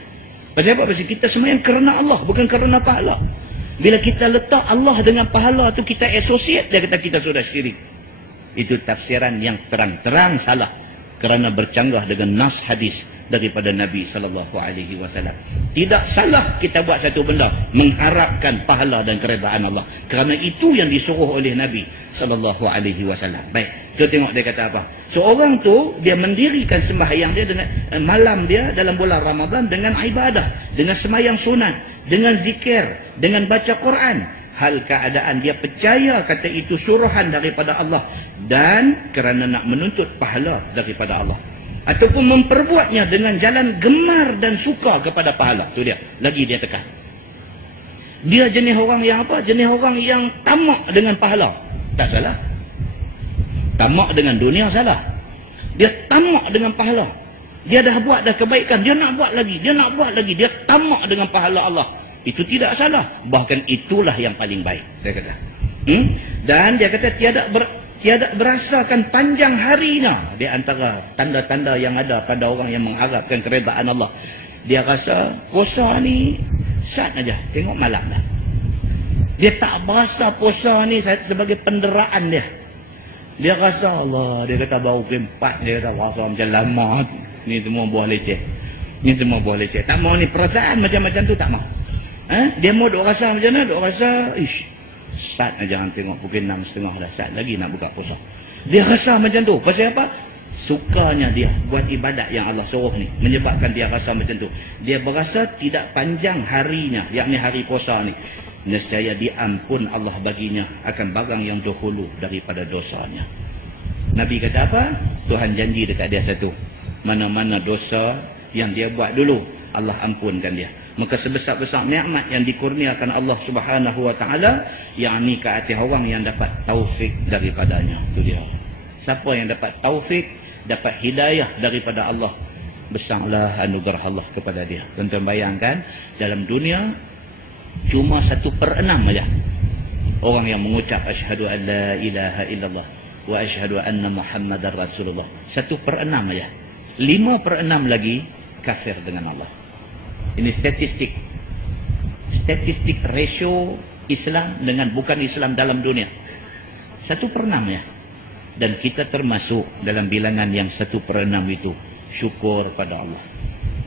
Pasal apa? Pasal kita semayang kerana Allah, bukan kerana pahala. Bila kita letak Allah dengan pahala tu kita associate, dia kata kita sudah syirik. Itu tafsiran yang terang-terang salah kerana bercanggah dengan nas hadis daripada Nabi SAW. Tidak salah kita buat satu benda mengharapkan pahala dan keredaan Allah, kerana itu yang disuruh oleh Nabi SAW. Baik, kita tengok dia kata apa. Seorang tu dia mendirikan sembahyang dia dengan malam dia dalam bulan Ramadan dengan ibadah, dengan sembahyang sunat, dengan zikir, dengan baca Quran. Hal keadaan dia percaya kata itu suruhan daripada Allah dan kerana nak menuntut pahala daripada Allah. ataupun memperbuatnya dengan jalan gemar dan suka kepada pahala. Tu dia. Lagi dia tekan. Dia jenis orang yang apa? Jenis orang yang tamak dengan pahala. Tak salah. Tamak dengan dunia salah. Dia tamak dengan pahala. Dia dah buat dah kebaikan, dia nak buat lagi, dia nak buat lagi. Dia tamak dengan pahala Allah. Itu tidak salah. Bahkan itulah yang paling baik, saya kata. Dan dia kata tiada berasakan panjang harinya. Di antara tanda-tanda yang ada pada orang yang mengharapkan keredaan Allah. Dia rasa puasa ni sat aja, tengok malam dah. Dia tak berasa puasa ni sebagai penderaan dia. Dia rasa Allah, dia kata baru keempat, dia kata rasa macam lama. Ni semua buah leceh. Ni semua buah leceh. Tak mau ni perasaan macam-macam tu tak mau. Dia mau duk rasa macam mana? Duk rasa, ish, sat aja tengok pukul 6.30 dah, sat lagi nak buka puasa. Dia rasa macam tu. Pasal apa? Sukanya dia buat ibadat yang Allah suruh ni. Menyebabkan dia rasa macam tu. Dia berasa tidak panjang harinya, yakni hari puasa ni. Nescaya diampun Allah baginya akan barang yang dahulu daripada dosanya. Nabi kata apa? Tuhan janji dekat dia satu. Mana-mana dosa yang dia buat dulu, Allah ampunkan dia. Maka sebesar-besar nikmat yang dikurniakan Allah Subhanahu wa taala, yakni ke atas orang yang dapat taufik daripadanya. Itu dia. Siapa yang dapat taufik, dapat hidayah daripada Allah, besarlah anugerah Allah kepada dia. Tuan-tuan bayangkan, dalam dunia cuma 1/6 saja orang yang mengucap asyhadu an la ilaha illallah wa asyhadu anna muhammadar rasulullah. 1/6 saja. 5/6 lagi kafir dengan Allah. Ini statistik. Statistik ratio Islam dengan bukan Islam dalam dunia. 1/6 ya. Dan kita termasuk dalam bilangan yang 1/6 itu. Syukur pada Allah.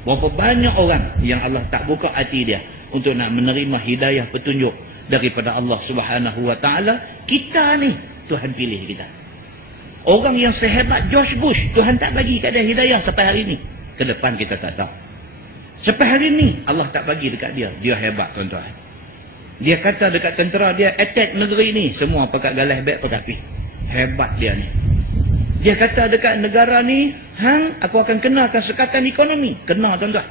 Berapa banyak orang yang Allah tak buka hati dia untuk nak menerima hidayah petunjuk daripada Allah Subhanahu wa taala. Kita ni Tuhan pilih kita. Orang yang sehebat George Bush, Tuhan tak bagi kat dia hidayah sampai hari ni. Ke depan kita tak tahu. Sampai hari ni Allah tak bagi dekat dia. Dia hebat, tuan-tuan. Dia kata dekat tentera dia, attack negeri ni, semua pakai galah beg pakai api. Hebat dia ni. Dia kata dekat negara ni, hang, aku akan kenakan sekatan ekonomi. Kena, tuan-tuan.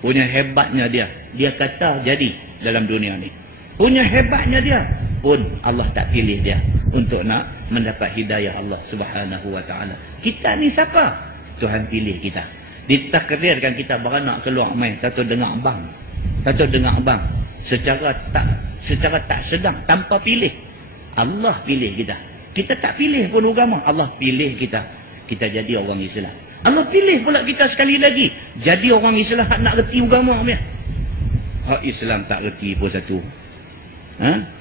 Punya hebatnya dia. Dia kata jadi dalam dunia ni. Punya hebatnya dia. Pun Allah tak pilih dia untuk nak mendapat hidayah Allah Subhanahu wa taala. Kita ni siapa? Tuhan pilih kita. Ditakdirkan kita beranak keluar main, tak tahu dengar abang. Tak tahu dengar abang. Secara tak sedang, tanpa pilih. Allah pilih kita. Kita tak pilih pun agama. Allah pilih kita. Kita jadi orang Islam. Allah pilih pula kita sekali lagi. Jadi orang Islam nak reti agama. Hak Islam tak reti pun satu.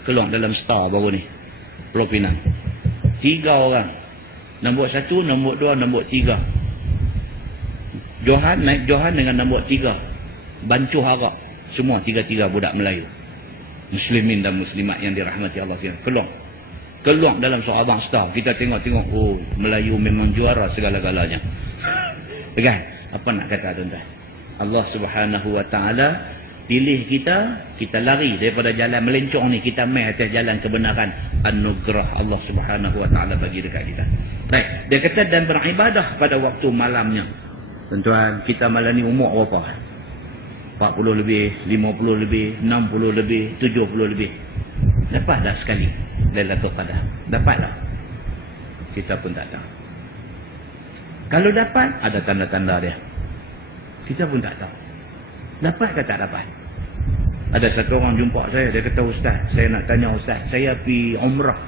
Keluar dalam Star baru ni. Pulau Pinang. 3 orang. Nombor 1, nombor 2, nombor 3. Johan, naik Johan dengan nombor 3. Bancuh harap. Semua 3-3 budak Melayu. Muslimin dan muslimat yang dirahmati Allah sekalian. Keluar dalam Abang Star. Kita tengok-tengok, oh, Melayu memang juara segala-galanya. Kan? Apa nak kata tuan-tuan? Allah Subhanahu wa taala pilih kita, kita lari daripada jalan melencong ni, kita mai atas jalan kebenaran. Anugerah Allah Subhanahu wa taala bagi dekat kita. Baik, dia kata dan beribadah pada waktu malamnya. Tuan-tuan, kita malam ni umur berapa? 40 lebih, 50 lebih, 60 lebih, 70 lebih. Dapat tak sekali Lailatul Qadar? Dapat tak? Kita pun tak tahu. Kalau dapat, ada tanda-tanda dia. Kita pun tak tahu. Dapat ke tak dapat? Ada satu orang jumpa saya, dia kata, Ustaz, saya nak tanya Ustaz, saya pergi umrah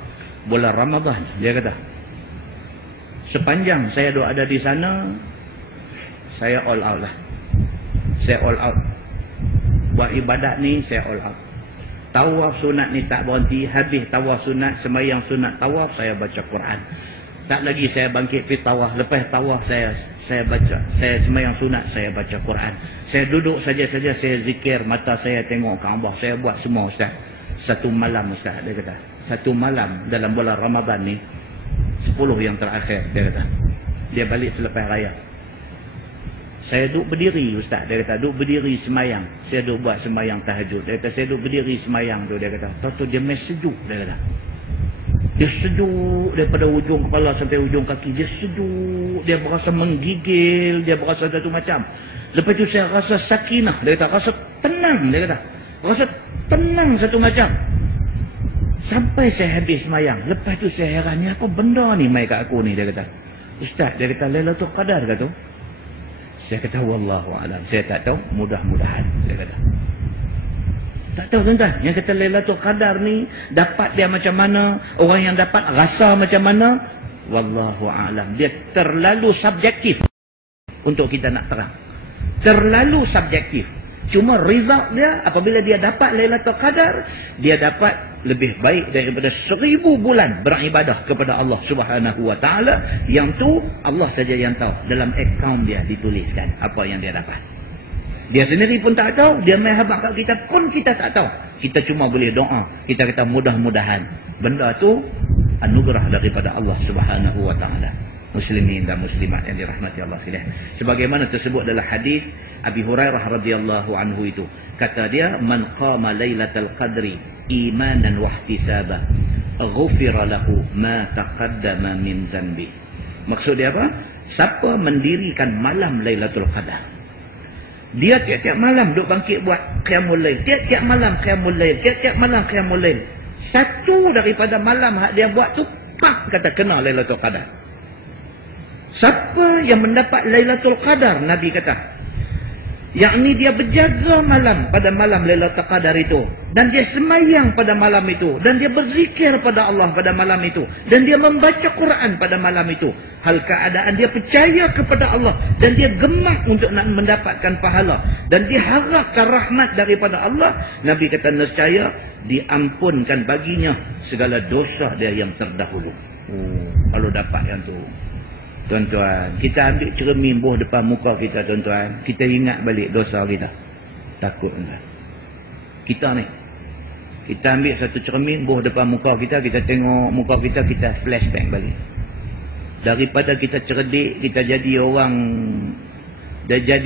bulan Ramadan. Dia kata, sepanjang saya ada di sana, saya all out lah. Saya all out. Buat ibadat ni, saya all out. Tawaf sunat ni tak berhenti. Habis tawaf sunat, semayang sunat tawaf, saya baca Quran. Tak lagi saya bangkit pergi tawaf. Lepas tawaf saya baca. Saya semayang sunat, saya baca Quran. Saya duduk saja-saja, saya zikir. Mata saya tengok Kaabah. Saya buat semua, Ustaz. 1 malam, Ustaz, dia kata. 1 malam dalam bulan Ramadan ni, 10 yang terakhir, dia kata. Dia balik selepas raya. Saya duduk berdiri, Ustaz. Dia kata, duduk berdiri semayang. Saya duduk buat semayang tahajud. Dia kata, saya duduk berdiri semayang tu. Dia kata, tahu dia main sejuk. Dia kata. Dia sejuk daripada ujung kepala sampai ujung kaki. Dia sejuk, dia berasa menggigil, dia berasa satu macam. Lepas tu saya rasa sakinah, dia kata, rasa tenang, dia kata. Rasa tenang satu macam. Sampai saya habis semayang. Lepas tu saya heran, ni apa benda ni mai kat aku ni, dia kata. Ustaz, dia kata, Lailatul Qadar ke tu? Saya kata, wallahualam, saya tak tahu, mudah-mudahan, dia kata. Tak tahu tuan-tuan, yang kata Lailatul Qadar ni dapat dia macam mana, orang yang dapat rasa macam mana, wallahu a'lam. Dia terlalu subjektif untuk kita nak terang. Terlalu subjektif. Cuma result dia apabila dia dapat Lailatul Qadar, dia dapat lebih baik daripada 1000 bulan beribadah kepada Allah Subhanahu wa taala. Yang tu Allah saja yang tahu. Dalam akaun dia dituliskan apa yang dia dapat. Dia sendiri pun tak tahu, dia main habaq kat kita pun kita tak tahu. Kita cuma boleh doa. Kita kata mudah-mudahan benda tu anugerah daripada Allah Subhanahu wa taala. Muslimin dan muslimat yang dirahmati Allah sekalian. Sebagaimana tersebut dalam hadis Abi Hurairah radhiyallahu anhu itu. Kata dia, "Man qama lailatal qadri imanan wa ihtisaban, ghufira lahu ma taqaddama min dzanbi." Maksud dia apa? Siapa mendirikan malam Lailatul Qadar, dia tiap-tiap malam duk bangkit buat qiyamul lail. Tiap-tiap malam qiyamul lail. Tiap-tiap malam qiyamul lail. Satu daripada malam hak dia buat tu, pak kata kena Lailatul Qadar. Siapa yang mendapat Lailatul Qadar, Nabi kata, yakni dia berjaga malam pada malam Lailatul Qadar itu, dan dia semayang pada malam itu, dan dia berzikir pada Allah pada malam itu, dan dia membaca Quran pada malam itu, hal keadaan dia percaya kepada Allah, dan dia gemar untuk nak mendapatkan pahala, dan dia harapkan rahmat daripada Allah. Nabi kata nescaya diampunkan baginya segala dosa dia yang terdahulu. Kalau dapat yang tu, tuan-tuan, kita ambil cermin buah depan muka kita, tuan-tuan, kita ingat balik dosa kita. Takut, tuan-tuan. Kita ni, kita ambil satu cermin buah depan muka kita, kita tengok muka kita, kita flashback balik. Daripada kita cerdik, kita jadi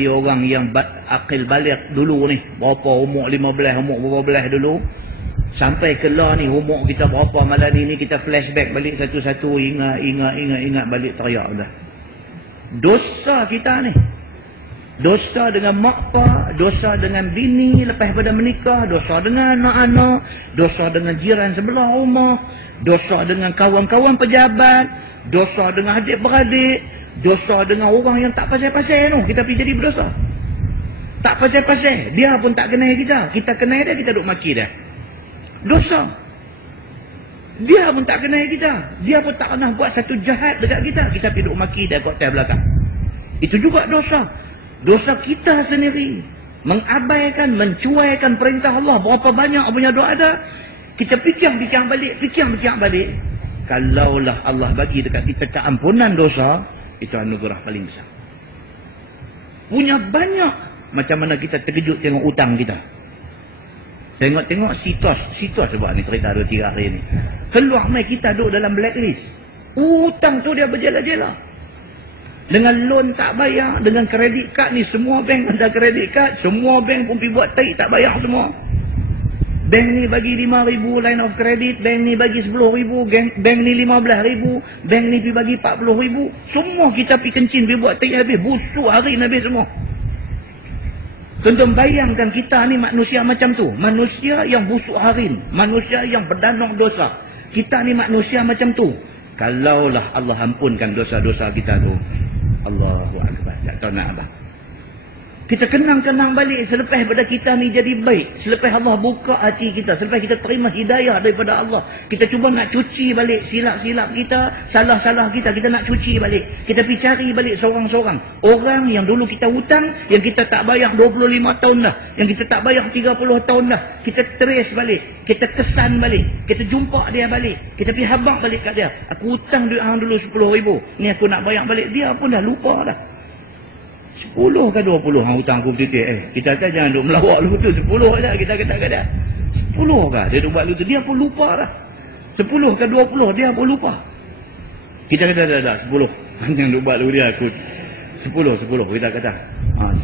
orang yang akil balik dulu ni, berapa umur 15, umur berapa belas dulu, sampai kelar ni umur kita berapa malam ni, kita flashback balik satu-satu, ingat balik, teriak dah. Dosa kita ni, dosa dengan mak pak, dosa dengan bini lepas pada menikah, dosa dengan anak-anak, dosa dengan jiran sebelah rumah, dosa dengan kawan-kawan pejabat, dosa dengan adik-beradik, dosa dengan orang yang tak pasal-pasal tu, kita pergi jadi berdosa. Tak pasal-pasal, dia pun tak kenal kita, kita kenal dia, kita duk maki dia. Dosa. Dia pun tak kenal kita, dia pun tak pernah buat satu jahat dekat kita, kita pergi duk maki dia kat belakang. Itu juga dosa. Dosa kita sendiri mengabaikan, mencuaikan perintah Allah. Berapa banyak punya doa ada, kita fikir balik. Kalaulah Allah bagi dekat kita keampunan dosa, itu anugerah paling besar. Punya banyak. Macam mana kita terkejut tengok hutang kita. Tengok sitos sebab ni cerita 2-3 hari ni. Keluar mai kita duduk dalam blacklist. Hutang tu dia berjela-jela. Dengan loan tak bayar, dengan kredit kad ni, semua bank ada kredit kad, semua bank pun pergi buat tarik tak bayar semua. Bank ni bagi 5,000 line of credit, bank ni bagi 10,000, bank ni 15,000, bank ni pergi bagi 40,000. Semua kita pergi kencing, pergi buat tarik habis, busuk hari habis semua. Tuan-tuan bayangkan kita ni manusia macam tu. Manusia yang busuk harin. Manusia yang berdanau dosa. Kita ni manusia macam tu. Kalaulah Allah ampunkan dosa-dosa kita tu, Allahu Akbar. Tak tahu nak apa. Kita kenang-kenang balik selepas pada kita ni jadi baik. Selepas Allah buka hati kita. Selepas kita terima hidayah daripada Allah. Kita cuba nak cuci balik silap-silap kita. Salah-salah kita. Kita nak cuci balik. Kita pergi cari balik seorang-seorang. Orang yang dulu kita hutang. Yang kita tak bayar 25 tahun dah. Yang kita tak bayar 30 tahun dah. Kita trace balik. Kita kesan balik. Kita jumpa dia balik. Kita pergi habaq balik kat dia. Aku hutang duit hang dulu 10,000. Ni aku nak bayar balik. Dia pun dah lupa dah. 10 ke 20 hang hutang aku betul. Kita kata jangan duk melawak lu tu. 10 aja kita kata. 10 ke dia duk buat lu tu, dia pun lupa dah. 10 ke 20 dia pun lupa. Kita kata dah 10. Jangan duk buat lu dia aku. 10 kita kata.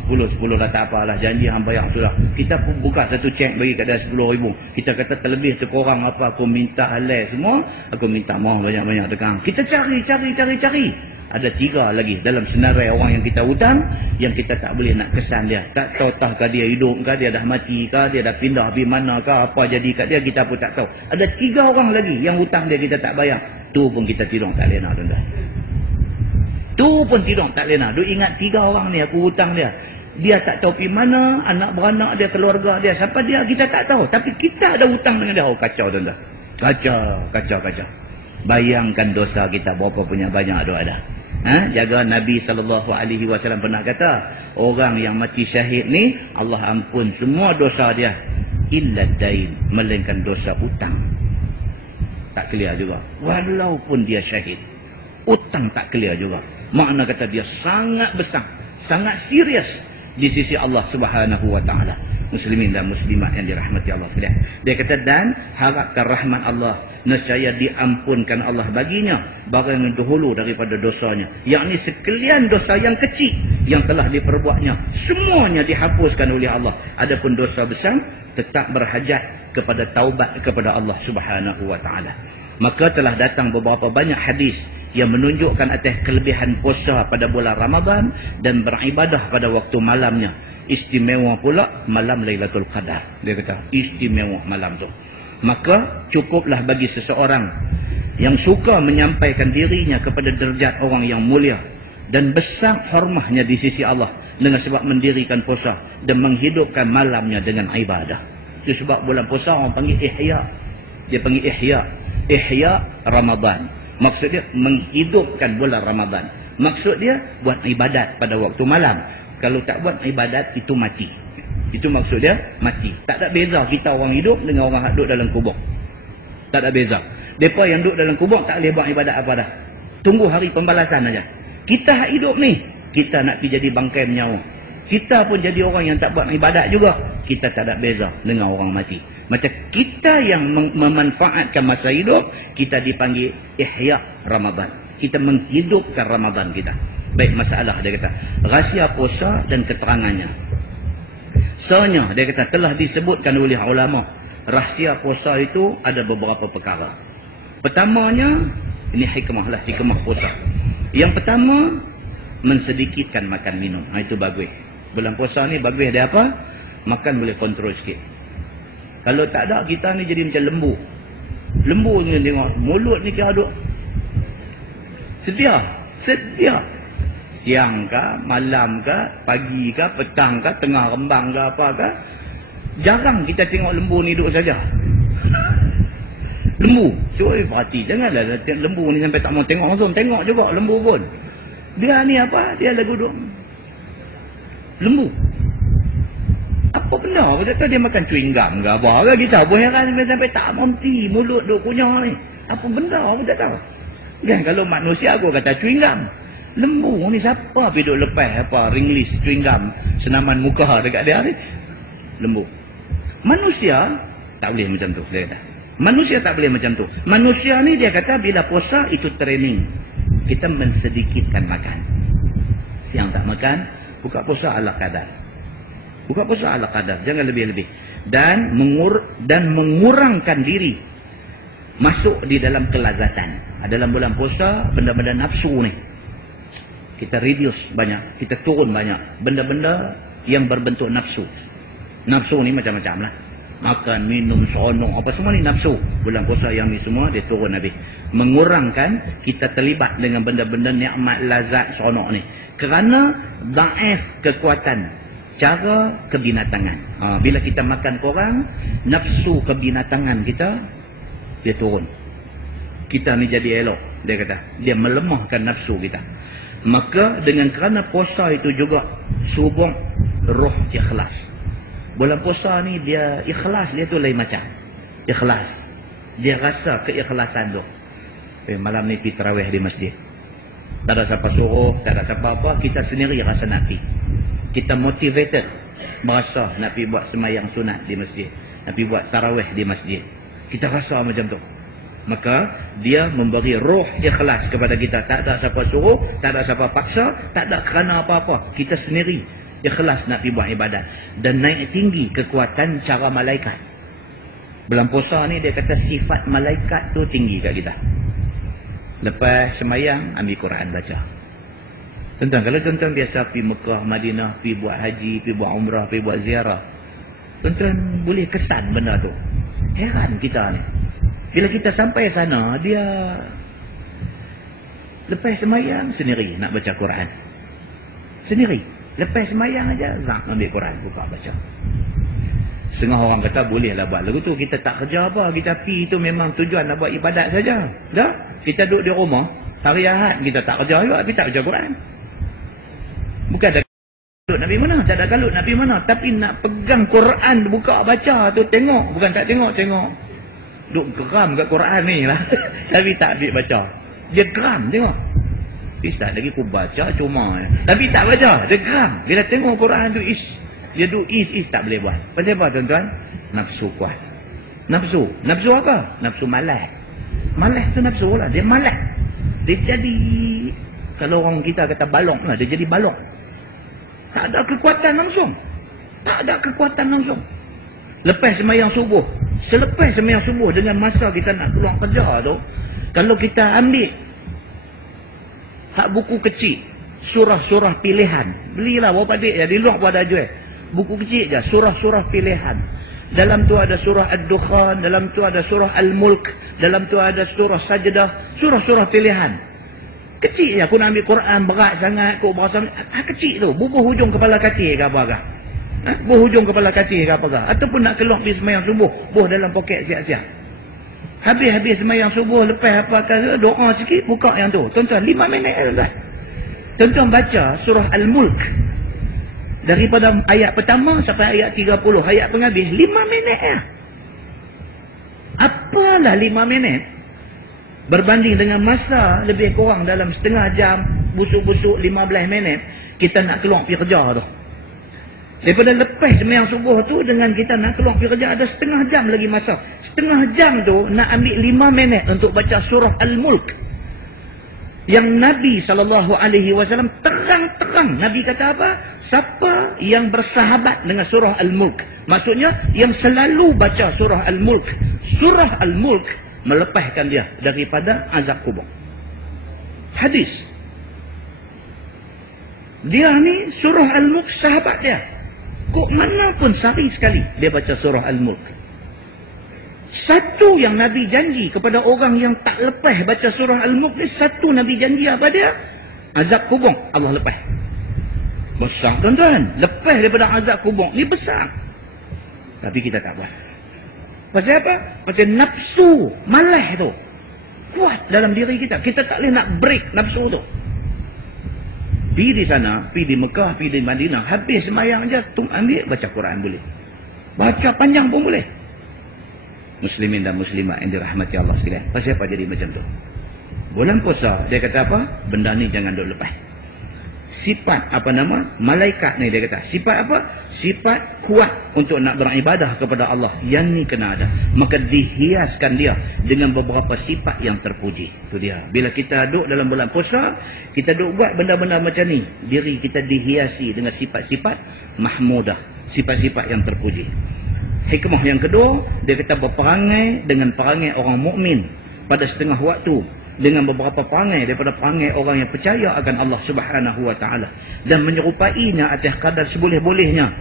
10 10 dah tak apalah, janji hang bayar sudah. Kita pun buka satu cek bagi kat dia 10,000. Kita kata terlebih terkurang apa, aku minta halal semua, aku minta mohon banyak-banyak tegang. Kita cari. Ada 3 lagi dalam senarai orang yang kita hutang, yang kita tak boleh nak kesan dia. Tak tahu tahkah dia hidup kah, dia dah mati kah, dia dah pindah pergi mana kah, apa jadi kat dia, kita pun tak tahu. Ada 3 orang lagi yang hutang dia kita tak bayar. Tu pun kita tidur tak lena, tuan-tuan. Tu pun tidur tak lena. Duk ingat 3 orang ni aku hutang dia. Dia tak tahu pergi mana, anak beranak dia, keluarga dia, siapa dia kita tak tahu. Tapi kita ada hutang dengan dia. Oh, kacau, tuan-tuan. Kacau. Bayangkan dosa kita berapa punya banyak doa dah. Jaga Nabi SAW pernah kata, orang yang mati syahid ni Allah ampun semua dosa dia, illa dain, melainkan dosa hutang. Tak clear juga. Walaupun dia syahid, hutang tak clear juga. Makna kata dia sangat besar, sangat serius di sisi Allah Subhanahu wa taala. Muslimin dan muslimat yang dirahmati Allah sekalian. Dia kata, dan harapkan rahmat Allah, nescaya diampunkan Allah baginya barang yang dahulu daripada dosanya, yakni sekalian dosa yang kecil yang telah diperbuatnya, semuanya dihapuskan oleh Allah. Adapun dosa besar tetap berhajat kepada taubat kepada Allah Subhanahu wa taala. Maka telah datang beberapa banyak hadis yang menunjukkan atas kelebihan puasa pada bulan Ramadan dan beribadah pada waktu malamnya. Istimewa pula malam Lailatul Qadar. Dia kata istimewa malam tu. Maka cukuplah bagi seseorang yang suka menyampaikan dirinya kepada derajat orang yang mulia dan besar hormatnya di sisi Allah dengan sebab mendirikan puasa dan menghidupkan malamnya dengan ibadah. Itu sebab bulan puasa orang panggil ihya. Dia panggil ihya Ramadan. Maksud dia menghidupkan bulan Ramadan. Maksud dia buat ibadat pada waktu malam. Kalau tak buat ibadat, itu mati. Itu maksud dia mati. Tak ada beza kita orang hidup dengan orang duduk dalam kubur. Tak ada beza. Mereka yang duduk dalam kubur tak boleh buat ibadat apa dah. Tunggu hari pembalasan aja. Kita hidup ni, kita nak pergi jadi bangkai menyawa. Kita pun jadi orang yang tak buat ibadat juga. Kita tak ada beza dengan orang mati. Macam kita yang memanfaatkan masa hidup, kita dipanggil ihya Ramadan. Kita menghidupkan Ramadan kita. Baik, masalah dia kata rahsia puasa dan keterangannya. Soalnya dia kata telah disebutkan oleh ulama, rahsia puasa itu ada beberapa perkara. Pertamanya, ini hikmah puasa. Yang pertama, mensedikitkan makan minum. Itu bagus. Bulan puasa ni bagus dia apa? Makan boleh kontrol sikit. Kalau tak ada, kita ni jadi macam lembu. Lembu ni tengok mulut ni kira duk sedia. Siang kah, malam kah, pagi kah, petang kah, tengah rembang kah, apa kah. Jarang kita tengok lembu ni duduk saja. Lembu. Cuba perhati. Janganlah lembu ni sampai tak mau tengok langsung. Tengok juga lembu pun. Dia ni apa? Dia lagu duduk. Lembu. Apa benda? Apa kata dia makan chewing gum ke apa? Kita pun heran sampai tak mampu mulut duk kunyah ni. Apa benda? Apa tak tahu. Kan kalau manusia aku kata chewing gum. Lembu ni siapa pergi duk lepas apa ringlis chewing gum senaman muka dekat dia ni? Lembu. Manusia tak boleh macam tu dia kata. Manusia tak boleh macam tu. Manusia ni dia kata bila puasa itu training. Kita mensedikitkan makan. Siang tak makan, buka puasa ala kadar. Buka puasa ala kadar, jangan lebih-lebih. Dan mengurangkan diri masuk di dalam kelazatan. Dalam bulan puasa benda-benda nafsu ni kita reduce banyak, kita turun banyak benda-benda yang berbentuk nafsu. Nafsu ni macam-macam lah. Makan, minum, seronok, apa semua ni nafsu. Bulan puasa yang ni semua dia turun habis. Mengurangkan kita terlibat dengan benda-benda nikmat, lazat, seronok ni. Kerana daif kekuatan cara kebinatangan. Bila kita makan korang, nafsu kebinatangan kita dia turun. Kita ni jadi elok, dia kata. Dia melemahkan nafsu kita. Maka dengan kerana puasa itu juga subur roh ikhlas. Bulan puasa ni dia ikhlas, dia tu lain macam. Ikhlas. Dia rasa keikhlasan tu. Malam ni pergi tarawih di masjid. Tak ada siapa suruh, tak ada siapa apa, kita sendiri rasa nak pergi. Kita motivated merasa nak pergi buat semayang sunat di masjid, nak pergi buat tarawih di masjid. Kita rasa macam tu. Maka dia memberi roh ikhlas kepada kita. Tak ada siapa suruh, tak ada siapa paksa, tak ada kerana apa-apa. Kita sendiri ikhlas nak pergi buat ibadat. Dan naik tinggi kekuatan cara malaikat. Bulan puasa ni dia kata sifat malaikat tu tinggi kat kita. Lepas semayang, ambil Quran baca. Tuan-tuan, kalau tuan-tuan biasa pergi Mekah, Madinah, pergi buat haji, pergi buat umrah, pergi buat ziarah, tuan-tuan boleh kesan benda tu. Heran kita ni. Bila kita sampai sana, dia lepas semayang sendiri nak baca Quran. Sendiri. Lepas semayang aja, ambil Quran, buka baca. Setengah orang kata bolehlah buat lagu tu. Kita tak kerja apa. Kita pergi tu memang tujuan nak buat ibadat saja. Dah? Kita duduk di rumah. Hari Ahad kita tak kerja juga. Kita baca Quran. Bukan ada kalut nak pergi mana. Tak ada kalut nak pergi mana. Tapi nak pegang Quran, buka baca tu tengok. Bukan tak tengok. Duk geram kat Quran ni lah. Tapi tak ambil baca. Dia geram tengok. Ustaz lagi aku baca cuma. Tapi tak baca. Dia geram. Bila tengok Quran tu dia duk tak boleh buat. Pasal apa tuan-tuan? Nafsu kuat. Nafsu apa? Nafsu malas. Malas tu nafsu lah. Dia malas. Dia jadi, kalau orang kita kata balong lah, dia jadi balong. Tak ada kekuatan langsung. Lepas semayang subuh. Selepas semayang subuh dengan masa kita nak keluar kerja tu, kalau kita ambil hak buku kecil, surah-surah pilihan. Belilah berapa duit ya, di luar pun ada jual. Buku kecil je, surah-surah pilihan. Dalam tu ada surah Ad-Dukhan, dalam tu ada surah Al-Mulk, dalam tu ada surah Sajdah, surah-surah pilihan. Kecil je, aku nak ambil Quran berat sangat, kecil tu, bubuh hujung kepala katil ke apa-apa. Bubuh hujung kepala katil ke apa-apa. Ataupun nak keluar pergi semayang subuh, buh dalam poket siap-siap. Habis semayang subuh, lepas apa kata, doa sikit, buka yang tu. Tuan-tuan, 5 minit tuan-tuan. Tuan-tuan baca surah Al-Mulk. Daripada ayat pertama sampai ayat 30. Ayat penghabis 5 minit ya. Apalah 5 minit. Berbanding dengan masa lebih kurang dalam setengah jam. Busuk-busuk 15 minit. Kita nak keluar pergi kerja tu. Daripada lepas semayang subuh tu dengan kita nak keluar pergi kerja ada setengah jam lagi masa. Setengah jam tu nak ambil 5 minit untuk baca surah Al-Mulk. Yang Nabi SAW terang-terang. Nabi kata apa? Siapa yang bersahabat dengan surah Al-Mulk. Maksudnya yang selalu baca surah Al-Mulk. Surah Al-Mulk melepaskan dia daripada azab kubur. Hadis. Dia ni surah Al-Mulk sahabat dia. Kok mana pun sehari sekali dia baca surah Al-Mulk. Satu yang Nabi janji kepada orang yang tak lepas baca surah Al-Mulk ni, satu Nabi janji apa dia? Azab kubur Allah lepas. Besar tuan-tuan. Lepas daripada azab kubur ni besar. Tapi kita tak buat. Pasal apa? Pasal nafsu malas tu kuat dalam diri kita. Kita tak boleh nak break nafsu tu. Pergi di sana, pergi di Mekah, pergi di Madinah, habis semayang je, ambil baca Quran boleh. Baca panjang pun boleh. Muslimin dan muslimat yang dirahmati Allah sekalian. Pasal apa jadi macam tu? Bulan puasa, dia kata apa? Benda ni jangan duk lepas. Sifat apa nama? Malaikat ni dia kata. Sifat apa? Sifat kuat untuk nak beribadah kepada Allah. Yang ni kena ada. Maka dihiaskan dia dengan beberapa sifat yang terpuji. Itu dia. Bila kita duduk dalam bulan puasa, kita duduk buat benda-benda macam ni. Diri kita dihiasi dengan sifat-sifat mahmudah. Sifat-sifat yang terpuji. Hikmah yang kedua, dia kata berperangai dengan perangai orang mukmin pada setengah waktu dengan beberapa perangai daripada perangai orang yang percaya akan Allah Subhanahu wa taala dan menyerupainya atas kadar seboleh-bolehnya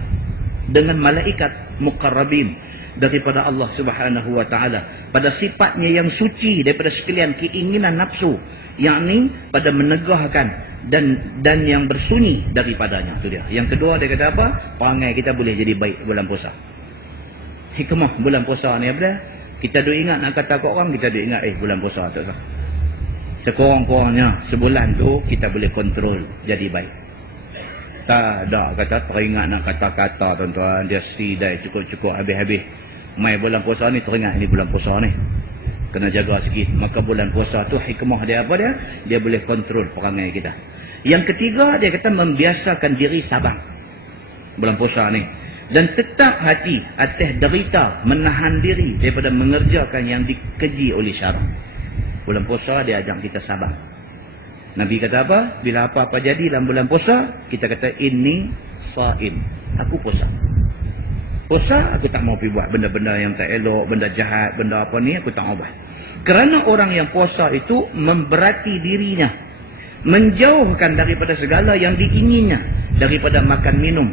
dengan malaikat muqarrabin daripada Allah Subhanahu wa taala pada sifatnya yang suci daripada sekalian keinginan nafsu, yakni pada menegahkan dan yang bersunyi daripadanya. Itu dia. Yang kedua dia kata apa? Perangai kita boleh jadi baik bulan puasa. Hikmah bulan puasa ni apa? Kita duk ingat nak kata kat orang, kita duk ingat bulan puasa tak sah. Sekurang-kurangnya sebulan tu kita boleh kontrol jadi baik. Tak ada kata teringat nak kata-kata tuan-tuan, dia sidai cukup-cukup habis-habis. Mai bulan puasa ni teringat ni bulan puasa ni. Kena jaga sikit. Maka bulan puasa tu hikmah dia apa dia? Dia boleh kontrol perangai kita. Yang ketiga dia kata membiasakan diri sabar. Bulan puasa ni. Dan tetap hati atas derita menahan diri daripada mengerjakan yang dikeji oleh syarak. Bulan puasa dia ajak kita sabar. Nabi kata apa? Bila apa-apa jadi dalam bulan puasa, kita kata ini saim. Aku puasa. Puasa, aku tak mau pergi buat benda-benda yang tak elok, benda jahat, benda apa ni, aku tak mau buat. Kerana orang yang puasa itu memberati dirinya, menjauhkan daripada segala yang diinginnya, daripada makan minum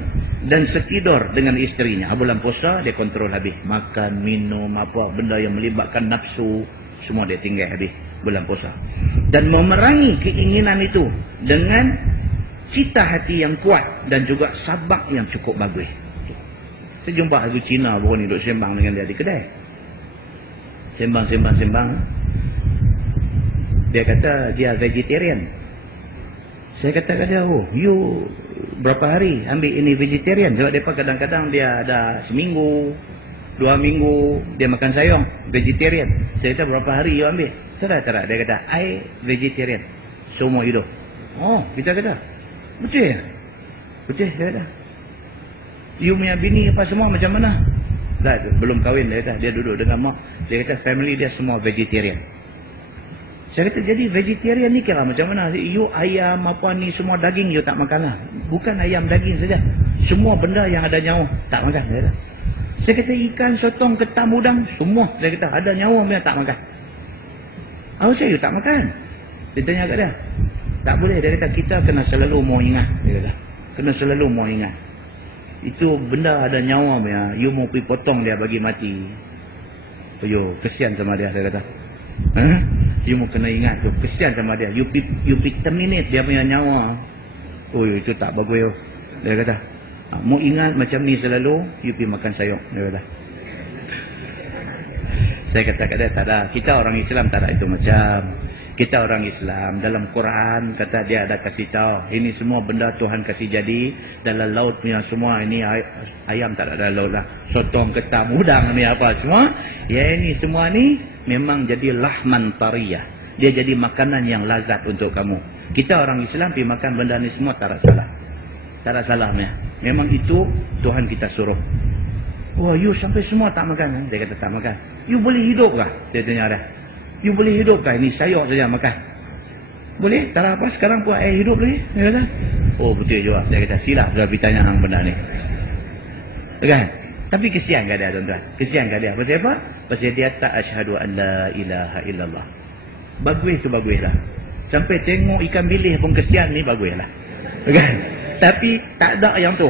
dan setidur dengan isterinya. Bulan puasa dia kontrol habis. Makan, minum, apa benda yang melibatkan nafsu, semua dia tinggal habis bulan puasa. Dan memerangi keinginan itu dengan cita hati yang kuat dan juga sabak yang cukup bagus. Saya jumpa aku Cina baru ni duduk sembang dengan dia di kedai. Sembang. Dia kata dia vegetarian. Saya kata kat dia, oh, you berapa hari ambil ini vegetarian? Sebab mereka kadang-kadang dia ada seminggu, 2 minggu, dia makan sayur, vegetarian. Saya kata berapa hari you ambil? Tak. Dia kata, I vegetarian. Seumur hidup. Oh, kita kata, betul ya? Betul, dia kata. You punya bini apa semua macam mana? Dah, belum kahwin, dia kata. Dia duduk dengan mak. Dia kata, family dia semua vegetarian. Saya kata, jadi vegetarian ni kira macam mana? You ayam apa ni semua daging you tak makan lah. Bukan ayam daging saja. Semua benda yang ada nyawa tak makan. Dia kata. Saya kata, ikan, sotong, ketam, udang, semua. Dia kata, ada nyawa dia tak makan. Apa saya you tak makan? Dia tanya kat dia. Tak boleh. Dia kata, kita kena selalu mau ingat. Dia kata, kena selalu mau ingat. Itu benda ada nyawa dia. You mau pergi potong dia bagi mati. Yo, kesian sama dia, saya kata. You mau kena ingat tu, kesian sama dia. You pergi terminate dia punya nyawa. Oh, itu tak bagus. Dia kata, mau ingat macam ni selalu, you pergi makan sayur. Dia kata. Saya kata kat dia, tak ada. Kita orang Islam tak ada itu macam. Kita orang Islam, dalam Quran kata dia ada kasih tahu, ini semua benda Tuhan kasih jadi, dalam laut punya semua, ini ayam tak ada laut lah, sotong, ketam, udang ni apa semua, ya ini semua ni memang jadi lahman tariyah. Dia jadi makanan yang lazat untuk kamu. Kita orang Islam pergi makan benda ni semua tak ada salah. Tak ada salahnya. Memang itu Tuhan kita suruh. Wah, you sampai semua tak makan? Dia kata tak makan. You boleh hidup kah? Dia tanya dia. You boleh hidup kah? Ini sayur saja makan. Boleh? Tak apa. Sekarang pun air hidup lagi. Dia kata. Oh, betul juga. Dia kata silap sudah bertanya hang benda ni. Kan? Tapi kesian kat dia, tuan-tuan. Kesian kat dia. Pasal apa? Pasal dia tak asyhadu an la ilaha illallah. Bagus tu bagus lah. Sampai tengok ikan bilih pun kesian ni bagus lah. Kan? Tapi tak ada yang tu.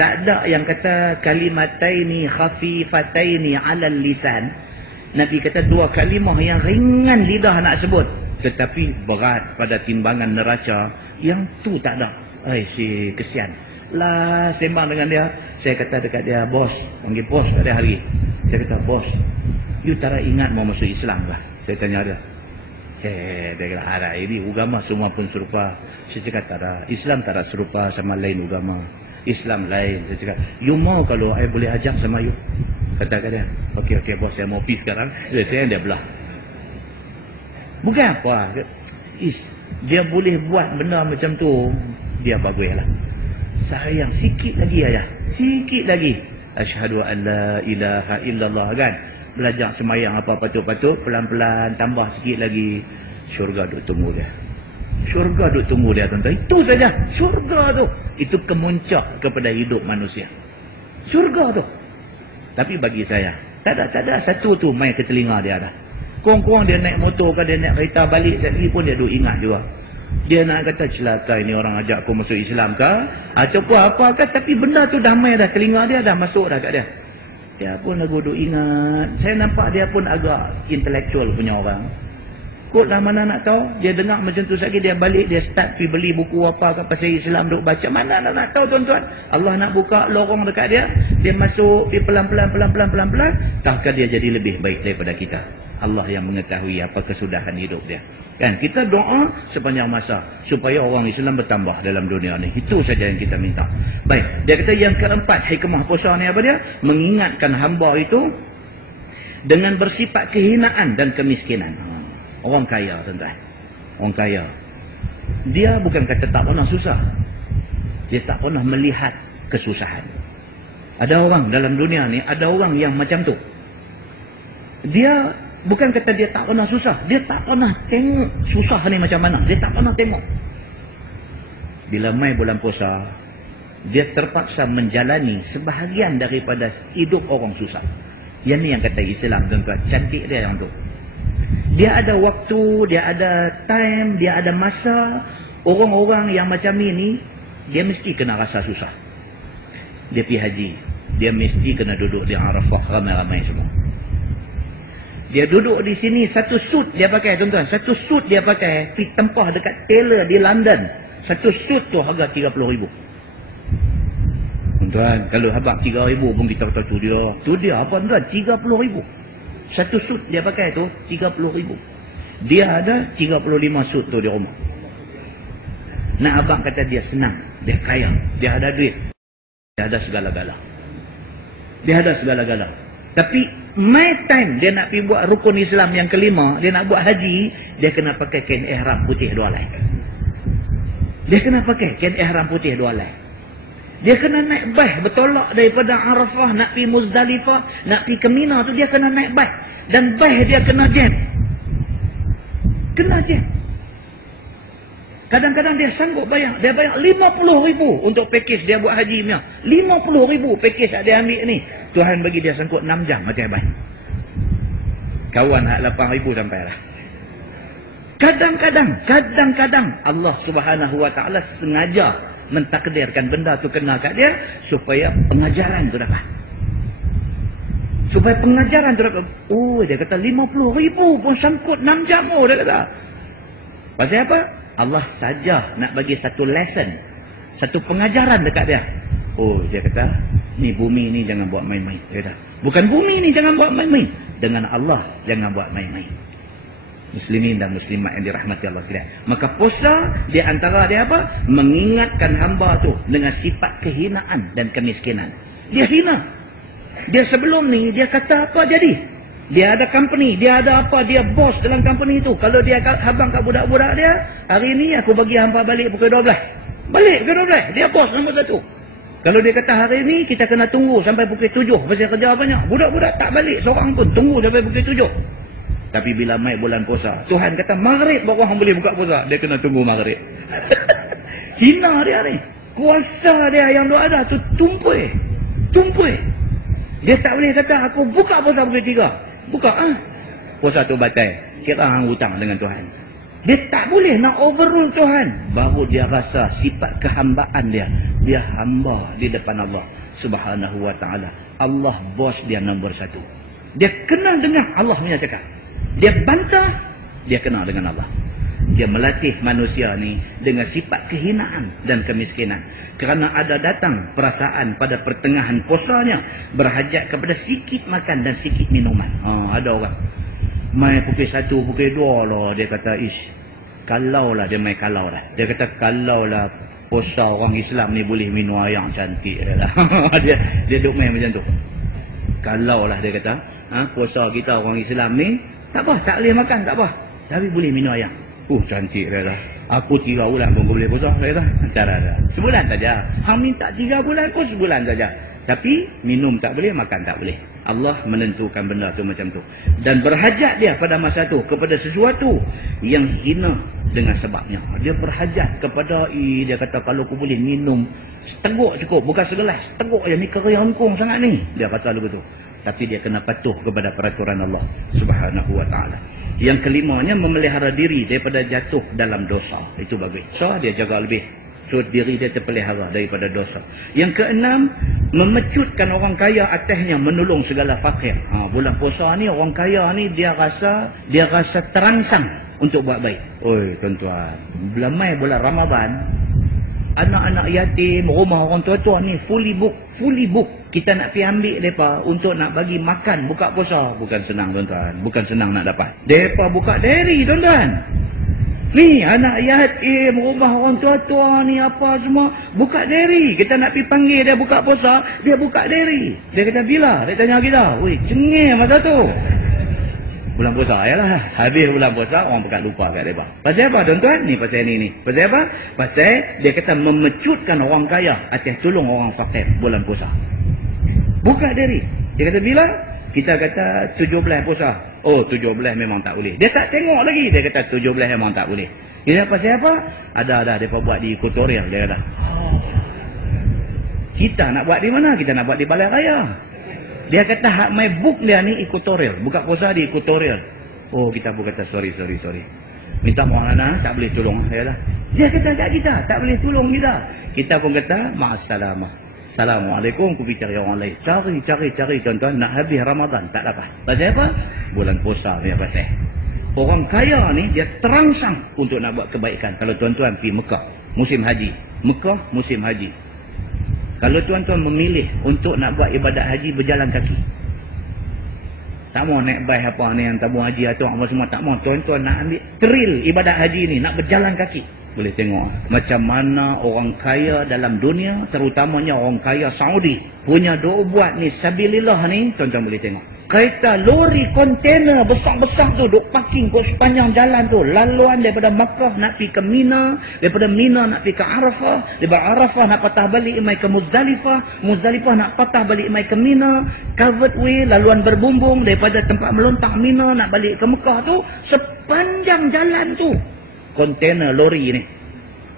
Tak ada yang kata kalimataini khafifataini 'alal lisan. Nabi kata 2 kalimah yang ringan lidah nak sebut, tetapi berat pada timbangan neraca. Yang tu tak ada. Si kesian. Lah sembang dengan dia. Saya kata dekat dia, bos. Panggil bos kat dia hari. Saya kata, bos, you tak ingat mau masuk Islam kah? Saya tanya dia. Dia kata, ada ini agama semua pun serupa. Saya cakap tak ada. Islam tak ada serupa sama lain agama. Islam lain. Saya cakap, you mau kalau I boleh ajak sama you? Kata dia, okey bos, saya mau pergi sekarang. Dia belah. Bukan apa. Dia boleh buat benda macam tu. Dia bagus lah. Sayang, sikit lagi aja. Sikit lagi. Asyhadu an la ilaha illallah, kan? Belajar semayang apa patut-patut. Pelan-pelan, tambah sikit lagi. Syurga duk tunggu dia. Syurga duk tunggu dia, tuan-tuan. Itu saja. Syurga tu. Itu kemuncak kepada hidup manusia. Syurga tu. Tapi bagi saya, tak ada satu tu main ke telinga dia dah. Kurang-kurang dia naik motor ke, dia naik kereta balik, sekali pun dia duk ingat juga. Dia nak kata celaka ini orang ajak aku masuk Islam ke, ataupun apa ke, tapi benda tu dah main dah, telinga dia dah masuk dah kat dia. Dia pun lagu duk ingat. Saya nampak dia pun agak intelektual punya orang. Kot lah mana nak tahu. Dia dengar macam tu sekali, dia balik, dia start pergi beli buku apa ke pasal Islam duk baca. Mana nak tahu, tuan-tuan. Allah nak buka lorong dekat dia. Dia masuk, dia pelan-pelan. Tahukah dia jadi lebih baik daripada kita. Allah yang mengetahui apa kesudahan hidup dia. Kan? Kita doa sepanjang masa supaya orang Islam bertambah dalam dunia ni. Itu saja yang kita minta. Baik. Dia kata yang keempat hikmah puasa ni apa dia? Mengingatkan hamba itu dengan bersifat kehinaan dan kemiskinan. Orang kaya, tuan-tuan. Orang kaya. Dia bukan kata tak pernah susah. Dia tak pernah melihat kesusahan. Ada orang dalam dunia ni, ada orang yang macam tu. Dia bukan kata dia tak pernah susah. Dia tak pernah tengok susah ni macam mana. Dia tak pernah tengok. Bila mai bulan puasa, dia terpaksa menjalani sebahagian daripada hidup orang susah. Yang ni yang kata Islam, tuan-tuan. Cantik dia yang tu. Dia ada waktu, dia ada time, dia ada masa. Orang-orang yang macam ni, dia mesti kena rasa susah. Dia pergi haji, dia mesti kena duduk di Arafah ramai-ramai semua. Dia duduk di sini, satu suit dia pakai, tuan-tuan. Satu suit dia pakai, pergi tempah dekat tailor di London. Satu suit tu harga 30,000. Tuan, kalau habaq 3,000 pun kita kata tu dia. Tu dia apa tuan? 30,000. Satu suit dia pakai tu 30,000. Dia ada 35 suit tu di rumah. Nak abang kata dia senang, dia kaya, dia ada duit, dia ada segala-gala. Dia ada segala-gala. Tapi my time dia nak pergi buat rukun Islam yang kelima, dia nak buat haji, dia kena pakai kain ihram putih 2 helai. Dia kena pakai kain ihram putih 2 helai. Dia kena naik bas bertolak daripada Arafah nak pergi Muzdalifah, nak pergi ke Mina tu dia kena naik bas. Dan bas dia kena jam. Kena jam. Kadang-kadang dia sanggup bayar. Dia bayar 50,000 untuk pakej dia buat haji Mina. 50,000 pakej dia ambil ni. Tuhan bagi dia sanggup 6 jam macam bas. Kawan hak 8,000 sampai lah. Kadang-kadang Allah Subhanahu Wa Taala sengaja mentakdirkan benda tu kena kat dia supaya pengajaran tu dapat. Supaya pengajaran tu dapat. Oh, dia kata 50,000 pun sangkut 6 jam. Oh, dia kata. Pasal apa? Allah saja nak bagi satu lesson, satu pengajaran dekat dia. Oh, dia kata, ni bumi ni jangan buat main-main. Dia kata, bukan bumi ni jangan buat main-main. Dengan Allah jangan buat main-main. Muslimin dan muslimat yang dirahmati Allah sekalian. Maka puasa di antara dia apa? Mengingatkan hamba tu dengan sifat kehinaan dan kemiskinan. Dia hina. Dia sebelum ni dia kata apa jadi? Dia ada company, dia ada apa, dia bos dalam company tu. Kalau dia habang kat budak-budak dia, hari ni aku bagi hamba balik pukul 12. Balik pukul 12. Dia bos nombor 1. Kalau dia kata hari ni kita kena tunggu sampai pukul 7 pasal kerja banyak. Budak-budak tak balik seorang pun, tunggu sampai pukul 7. Tapi bila mai bulan puasa, Tuhan kata maghrib baru orang boleh buka puasa. Dia kena tunggu maghrib. Hina dia ni. Kuasa dia yang dia ada tu tumpul. Tumpul. Dia tak boleh kata aku buka puasa pukul 3. Buka puasa tu batal. Kira hang hutang dengan Tuhan. Dia tak boleh nak overrule Tuhan. Baru dia rasa sifat kehambaan dia. Dia hamba di depan Allah Subhanahu Wa Taala. Allah bos dia nombor 1. Dia kena dengar Allah punya cakap. Dia bantah, dia kena dengan Allah. Dia melatih manusia ni dengan sifat kehinaan dan kemiskinan. Kerana ada datang perasaan pada pertengahan puasanya berhajat kepada sikit makan dan sikit minuman. Ada orang mai pukul 1, pukul 2 lah dia kata kalau lah dia mai kalau lah. Dia kata kalau lah puasa orang Islam ni boleh minum air yang cantik lah. dia duk main macam tu. Kalau lah dia kata puasa kita orang Islam ni tak apa, tak boleh makan, tak apa. Tapi boleh minum air. Cantik dia lah. Aku 3 bulan pun boleh puasa. Dia kata, cara dah. Sebulan saja. Hang minta 3 bulan pun sebulan saja. Tapi minum tak boleh, makan tak boleh. Allah menentukan benda tu macam tu. Dan berhajat dia pada masa tu kepada sesuatu yang hina dengan sebabnya. Dia berhajat kepada, dia kata kalau aku boleh minum seteguk cukup. Bukan segelas. Seteguk je, ni kering hongkong sangat ni. Dia kata begitu. Tapi dia kena patuh kepada peraturan Allah Subhanahu Wa Taala. Yang kelimanya memelihara diri daripada jatuh dalam dosa. Itu bagus. So dia jaga lebih. So diri dia terpelihara daripada dosa. Yang keenam, memecutkan orang kaya atasnya menolong segala fakir. Bulan puasa ni orang kaya ni dia rasa terangsang untuk buat baik. Oi tuan-tuan, bulan Ramadan, anak-anak yatim, rumah orang tua-tua ni fully book. Kita nak pergi ambil mereka untuk nak bagi makan buka puasa. Bukan senang tuan-tuan. Bukan senang nak dapat. Mereka buka dairy tuan-tuan. Ni anak yatim, rumah orang tua-tua ni apa semua. Buka dairy. Kita nak pergi panggil dia buka puasa. Dia buka dairy. Dia kata bila? Dia tanya kita. Weh cengih masa tu. Bulan puasa yalah. Habis bulan puasa orang pekat lupa kat mereka. Pasal apa tuan-tuan? Ni pasal ni. Pasal apa? Pasal dia kata memecutkan orang kaya atas tolong orang fakir bulan puasa. Buka diri. Dia kata bila? Kita kata 17 puasa. 17 memang tak boleh. Dia tak tengok lagi. Dia kata 17 memang tak boleh. Dia pasal apa? Ada mereka buat di tutorial. Dia kata Kita nak buat di mana? Kita nak buat di balai raya. Dia kata hak my book dia ni ekuatorial. Buka puasa di ekuatorial. Oh, kita pun kata sorry. Minta mohon tak boleh tolong. Yalah. Dia kata kat kita tak boleh tolong kita. Kita pun kata ma'assalamah. Assalamualaikum, aku pergi cari orang lain. Cari tuan-tuan, nak habis Ramadan tak dapat. Pasal apa? Bulan puasa punya pasal. Orang kaya ni dia terangsang untuk nak buat kebaikan. Kalau tuan-tuan pergi Mekah musim haji, Mekah musim haji. Kalau tuan-tuan memilih untuk nak buat ibadat haji berjalan kaki, tak mau naik bas apa ni yang tabung haji atau apa semua, tak mau. Tuan-tuan nak ambil thrill ibadat haji ni, nak berjalan kaki. Boleh tengok macam mana orang kaya dalam dunia, terutamanya orang kaya Saudi, punya doa buat ni sabilillah ni. Tuan-tuan boleh tengok kereta lori kontainer besar-besar tu duk parking kat sepanjang jalan tu, laluan daripada Makkah nak pergi ke Mina, daripada Mina nak pergi ke Arafah, daripada Arafah nak patah balik mai ke Muzdalifah, Muzdalifah nak patah balik mai ke Mina, covered way, laluan berbumbung daripada tempat melontak Mina nak balik ke Mekah tu, sepanjang jalan tu kontainer lori ni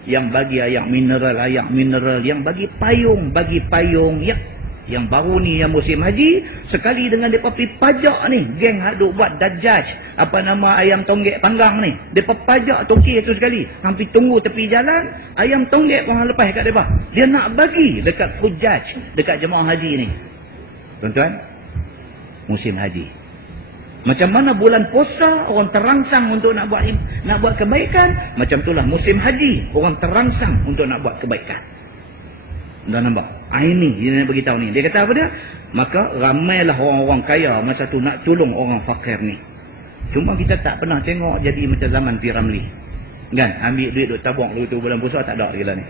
yang bagi air mineral, yang bagi payung ya. Yang baru ni yang musim haji, sekali dengan depa pergi pajak ni, geng hak duk buat dajjaj, apa nama ayam tonggek panggang ni, depa pajak toki tu sekali, hampir tunggu tepi jalan, ayam tonggek pun lepas kat depa. Dia nak bagi dekat hujaj, dekat jemaah haji ni. Tuan-tuan, musim haji. Macam mana bulan puasa orang terangsang untuk nak buat kebaikan, macam itulah musim haji orang terangsang untuk nak buat kebaikan. Dah nampak? Ini dia nak beritahu ni. Dia kata apa dia? Maka ramailah orang-orang kaya masa tu nak tolong orang fakir ni. Cuma kita tak pernah tengok jadi macam zaman Piramli. Kan? Ambil duit duk tabung tu bulan puasa tak ada lagi lah ni.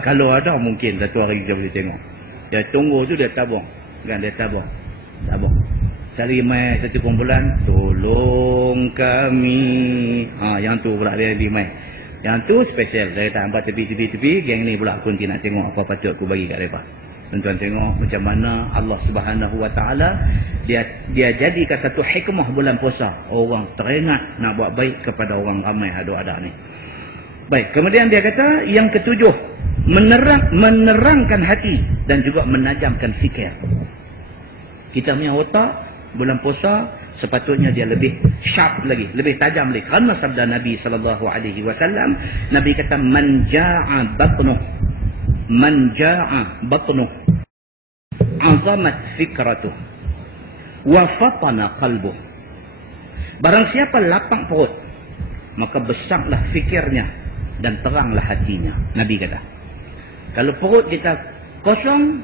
Kalau ada mungkin satu hari kita boleh tengok. Dia tunggu tu dia tabung. Kan? Dia tabung. Cari mai satu kumpulan, tolong kami. Yang tu pula dia di mai. Yang tu special. Dia kata hampa tepi. Geng ni pula aku nanti nak tengok apa patut aku bagi kat mereka. Tuan-tuan tengok macam mana Allah Subhanahu Wa Taala dia jadikan satu hikmah bulan puasa. Orang teringat nak buat baik kepada orang ramai ada ni. Baik, kemudian dia kata yang ketujuh, menerangkan hati dan juga menajamkan fikir. Kita punya otak bulan puasa sepatutnya dia lebih sharp lagi, lebih tajam lagi. Kerana sabda Nabi sallallahu alaihi wasallam, Nabi kata man jaa'a batnuh azamat fikratuh wa fatana qalbuh. Barang siapa lapang perut, maka besarlah fikirnya dan teranglah hatinya. Nabi kata, kalau perut kita kosong,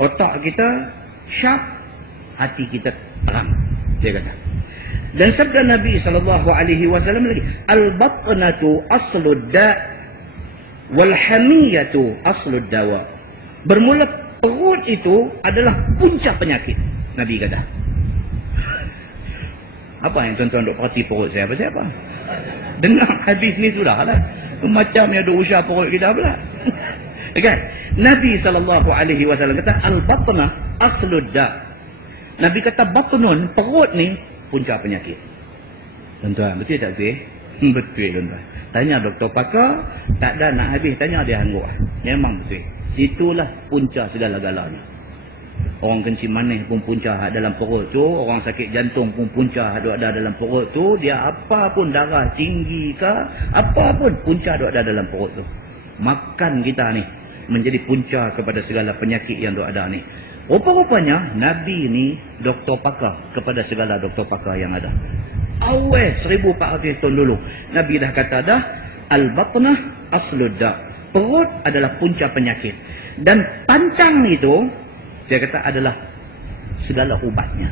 otak kita sharp, hati kita terang. Dia kata. Dan sabda Nabi SAW lagi, al-batnatu aslud da' wal-hamiyatu aslud dawa. Bermula perut itu adalah punca penyakit. Nabi kata. Apa yang tuan-tuan duk perhati perut saya? Apa? Dengar hadis ni sudah lah. Macam yang duk usah perut kita pula. Kan? Nabi SAW kata al-batna aslud da'. Nabi kata batnun, perut ni punca penyakit. Tuan-tuan, betul tak betul? Betul tuan-tuan. Tanya doktor pakar, tak ada nak habis tanya dia angguk. Memang betul. Itulah punca segala-galanya. Orang kencing manis pun punca dalam perut tu, orang sakit jantung pun punca ada dalam perut tu, dia apa pun darah tinggi ke, apa pun punca ada dalam perut tu. Makan kita ni menjadi punca kepada segala penyakit yang ada ni. Rupa-rupanya Nabi ni doktor pakar kepada segala doktor pakar yang ada. Awal 1400 tahun dulu Nabi dah kata dah, al-batnah aslud da'. Perut adalah punca penyakit. Dan pancang itu dia kata adalah segala ubatnya.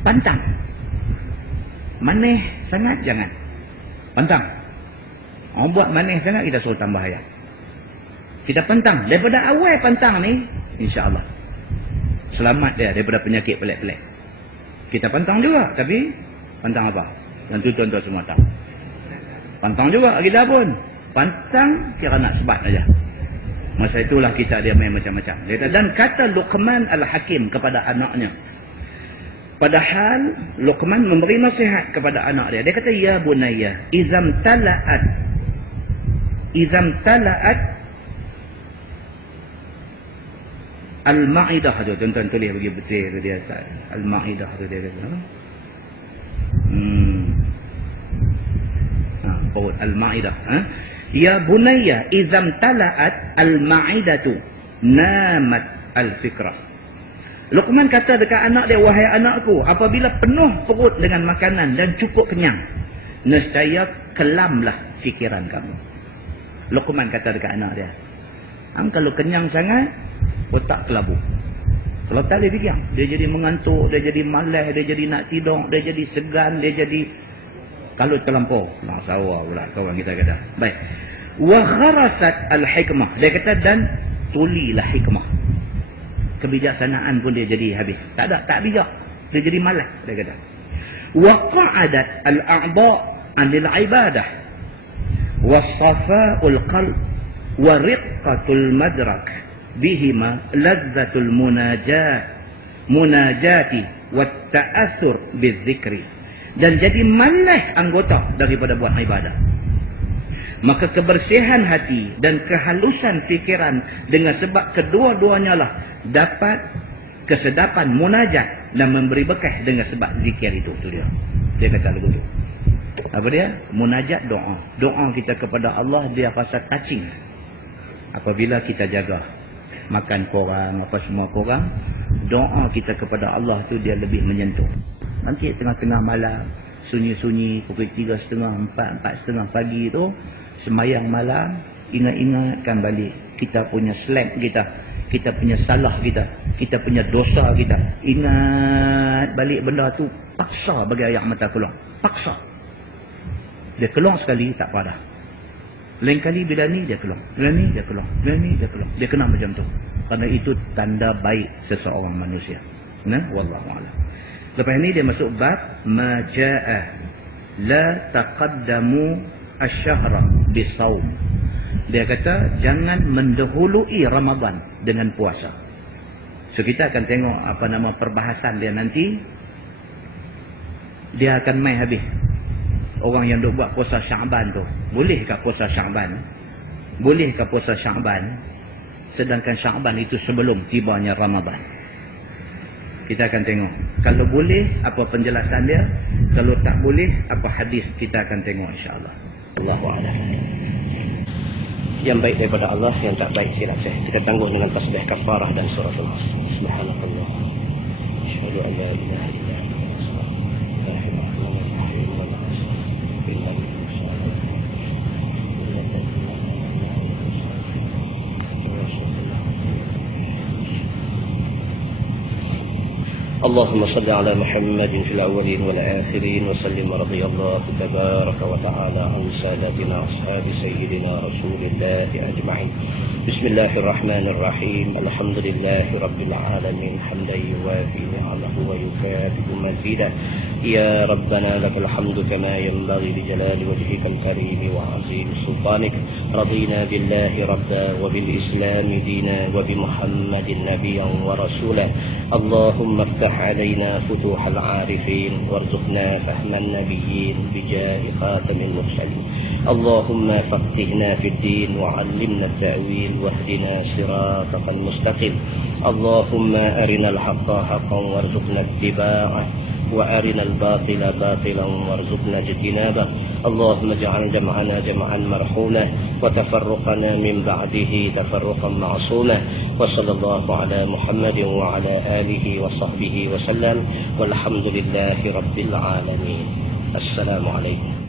Pantang. Manis sangat jangan. Pantang. Orang buat manis sangat kita suruh tambah ayat. Kita pantang. Daripada awal pantang ni, insya-Allah selamat dia daripada penyakit pelik-pelik. Kita pantang juga, tapi pantang apa? Yang tu tuan-tuan semua tahu. Pantang juga kita pun. Pantang kira nak sebat aja. Masa itulah kita dia main macam-macam. Dan kata Luqman Al-Hakim kepada anaknya. Padahal Luqman memberi nasihat kepada anak dia. Dia kata, ya bunayya, izam tala'at Al-Ma'idah tu, tuan-tuan tulis bagi betul tu dia. Al-Ma'idah tu dia kata. Perut Al-Ma'idah. Ya bunayya izam tala'at al-ma'idatu namat al-fikrah. Luqman kata dekat anak dia, wahai anakku, apabila penuh perut dengan makanan dan cukup kenyang, nescaya kelamlah fikiran kamu. Luqman kata dekat anak dia. Kalau kenyang sangat, otak kelabu. Kalau tak boleh fikir, dia jadi mengantuk, dia jadi malas, dia jadi nak tidur, dia jadi segan, dia jadi kalau terlampau. Masalah pula kawan kita kata. Baik. Wa kharasat al-hikmah. Dia kata dan tulilah hikmah. Kebijaksanaan pun dia jadi habis. Tak bijak. Dia jadi malas, dia kata. Wa qa'adat al-a'dha' 'anil ibadah. Wa safa'ul qalb wa riqqatul madrak bihima lazzatul munajati wa ta'athur bizikri. Dan jadi malas anggota daripada buat ibadah. Maka kebersihan hati dan kehalusan fikiran dengan sebab kedua-duanya lah dapat kesedapan munajat dan memberi berkah dengan sebab zikir itu. Tu dia. Dia kata lagu tu. Apa dia? Munajat doa. Doa kita kepada Allah dia rasa touching. Apabila kita jaga makan korang, apa semua korang, doa kita kepada Allah tu dia lebih menyentuh. Nanti tengah-tengah malam, sunyi-sunyi, pukul 3:30, 4:30 pagi tu, sembahyang malam, ingatkan balik kita punya slack kita punya salah kita punya dosa kita. Ingat balik benda tu, paksa bagi air mata keluar. Paksa. Dia keluar sekali, tak apa dah. Lain kali bila ni dia keluar. Bila ni dia keluar. Bila ni dia keluar. Dia kena macam tu. Kerana itu tanda baik seseorang manusia. Nah, wallahu a'lam. Lepas ni dia masuk bab majaa la taqaddamu asy-syahra bisawm. Dia kata jangan mendahului Ramadan dengan puasa. So kita akan tengok apa nama perbahasan dia nanti. Dia akan mai habis. Orang yang duk buat puasa Syaban tu, bolehkah puasa Syaban? Bolehkah puasa Syaban sedangkan Syaban itu sebelum tibanya Ramadan? Kita akan tengok. Kalau boleh, apa penjelasan dia. Kalau tak boleh, apa hadis, kita akan tengok insyaAllah. Allahu a'lam. Yang baik daripada Allah, yang tak baik silap saya. Kita tanggung dengan tasbih kafarah dan surah Al-As. Subhanallah. Asyhadu an la ilaha illa اللهم صل على محمد في الأولين والآخرين وسلم ورضي الله تبارك وتعالى عن سادتنا أصحاب سيدنا رسول الله أجمعين. بسم الله الرحمن الرحيم. الحمد لله رب العالمين حمدا يوافي نعمه ويكافئ مزيدا. يا ربنا لك الحمد كما ينبغي لجلال وجهك الكريم وعظيم سلطانك. رضينا بالله ربا وبالإسلام دينا وبمحمد نبيا ورسولا. اللهم افتح علينا فتوح العارفين وارزقنا فهم النبيين بجاه خاتم المرسلين. اللهم فقهنا في الدين وعلمنا التأويل واهدنا صراطك المستقيم. اللهم أرنا الحق حقا وارزقنا اتباعه وأرنا الباطل باطلا وارزقنا اجتنابه. اللهم اجعل جمعنا جمعا مرحوما وتفرقنا من بعده تفرقا معصوما. وصلى الله على محمد وعلى آله وصحبه وسلم والحمد لله رب العالمين. السلام عليكم.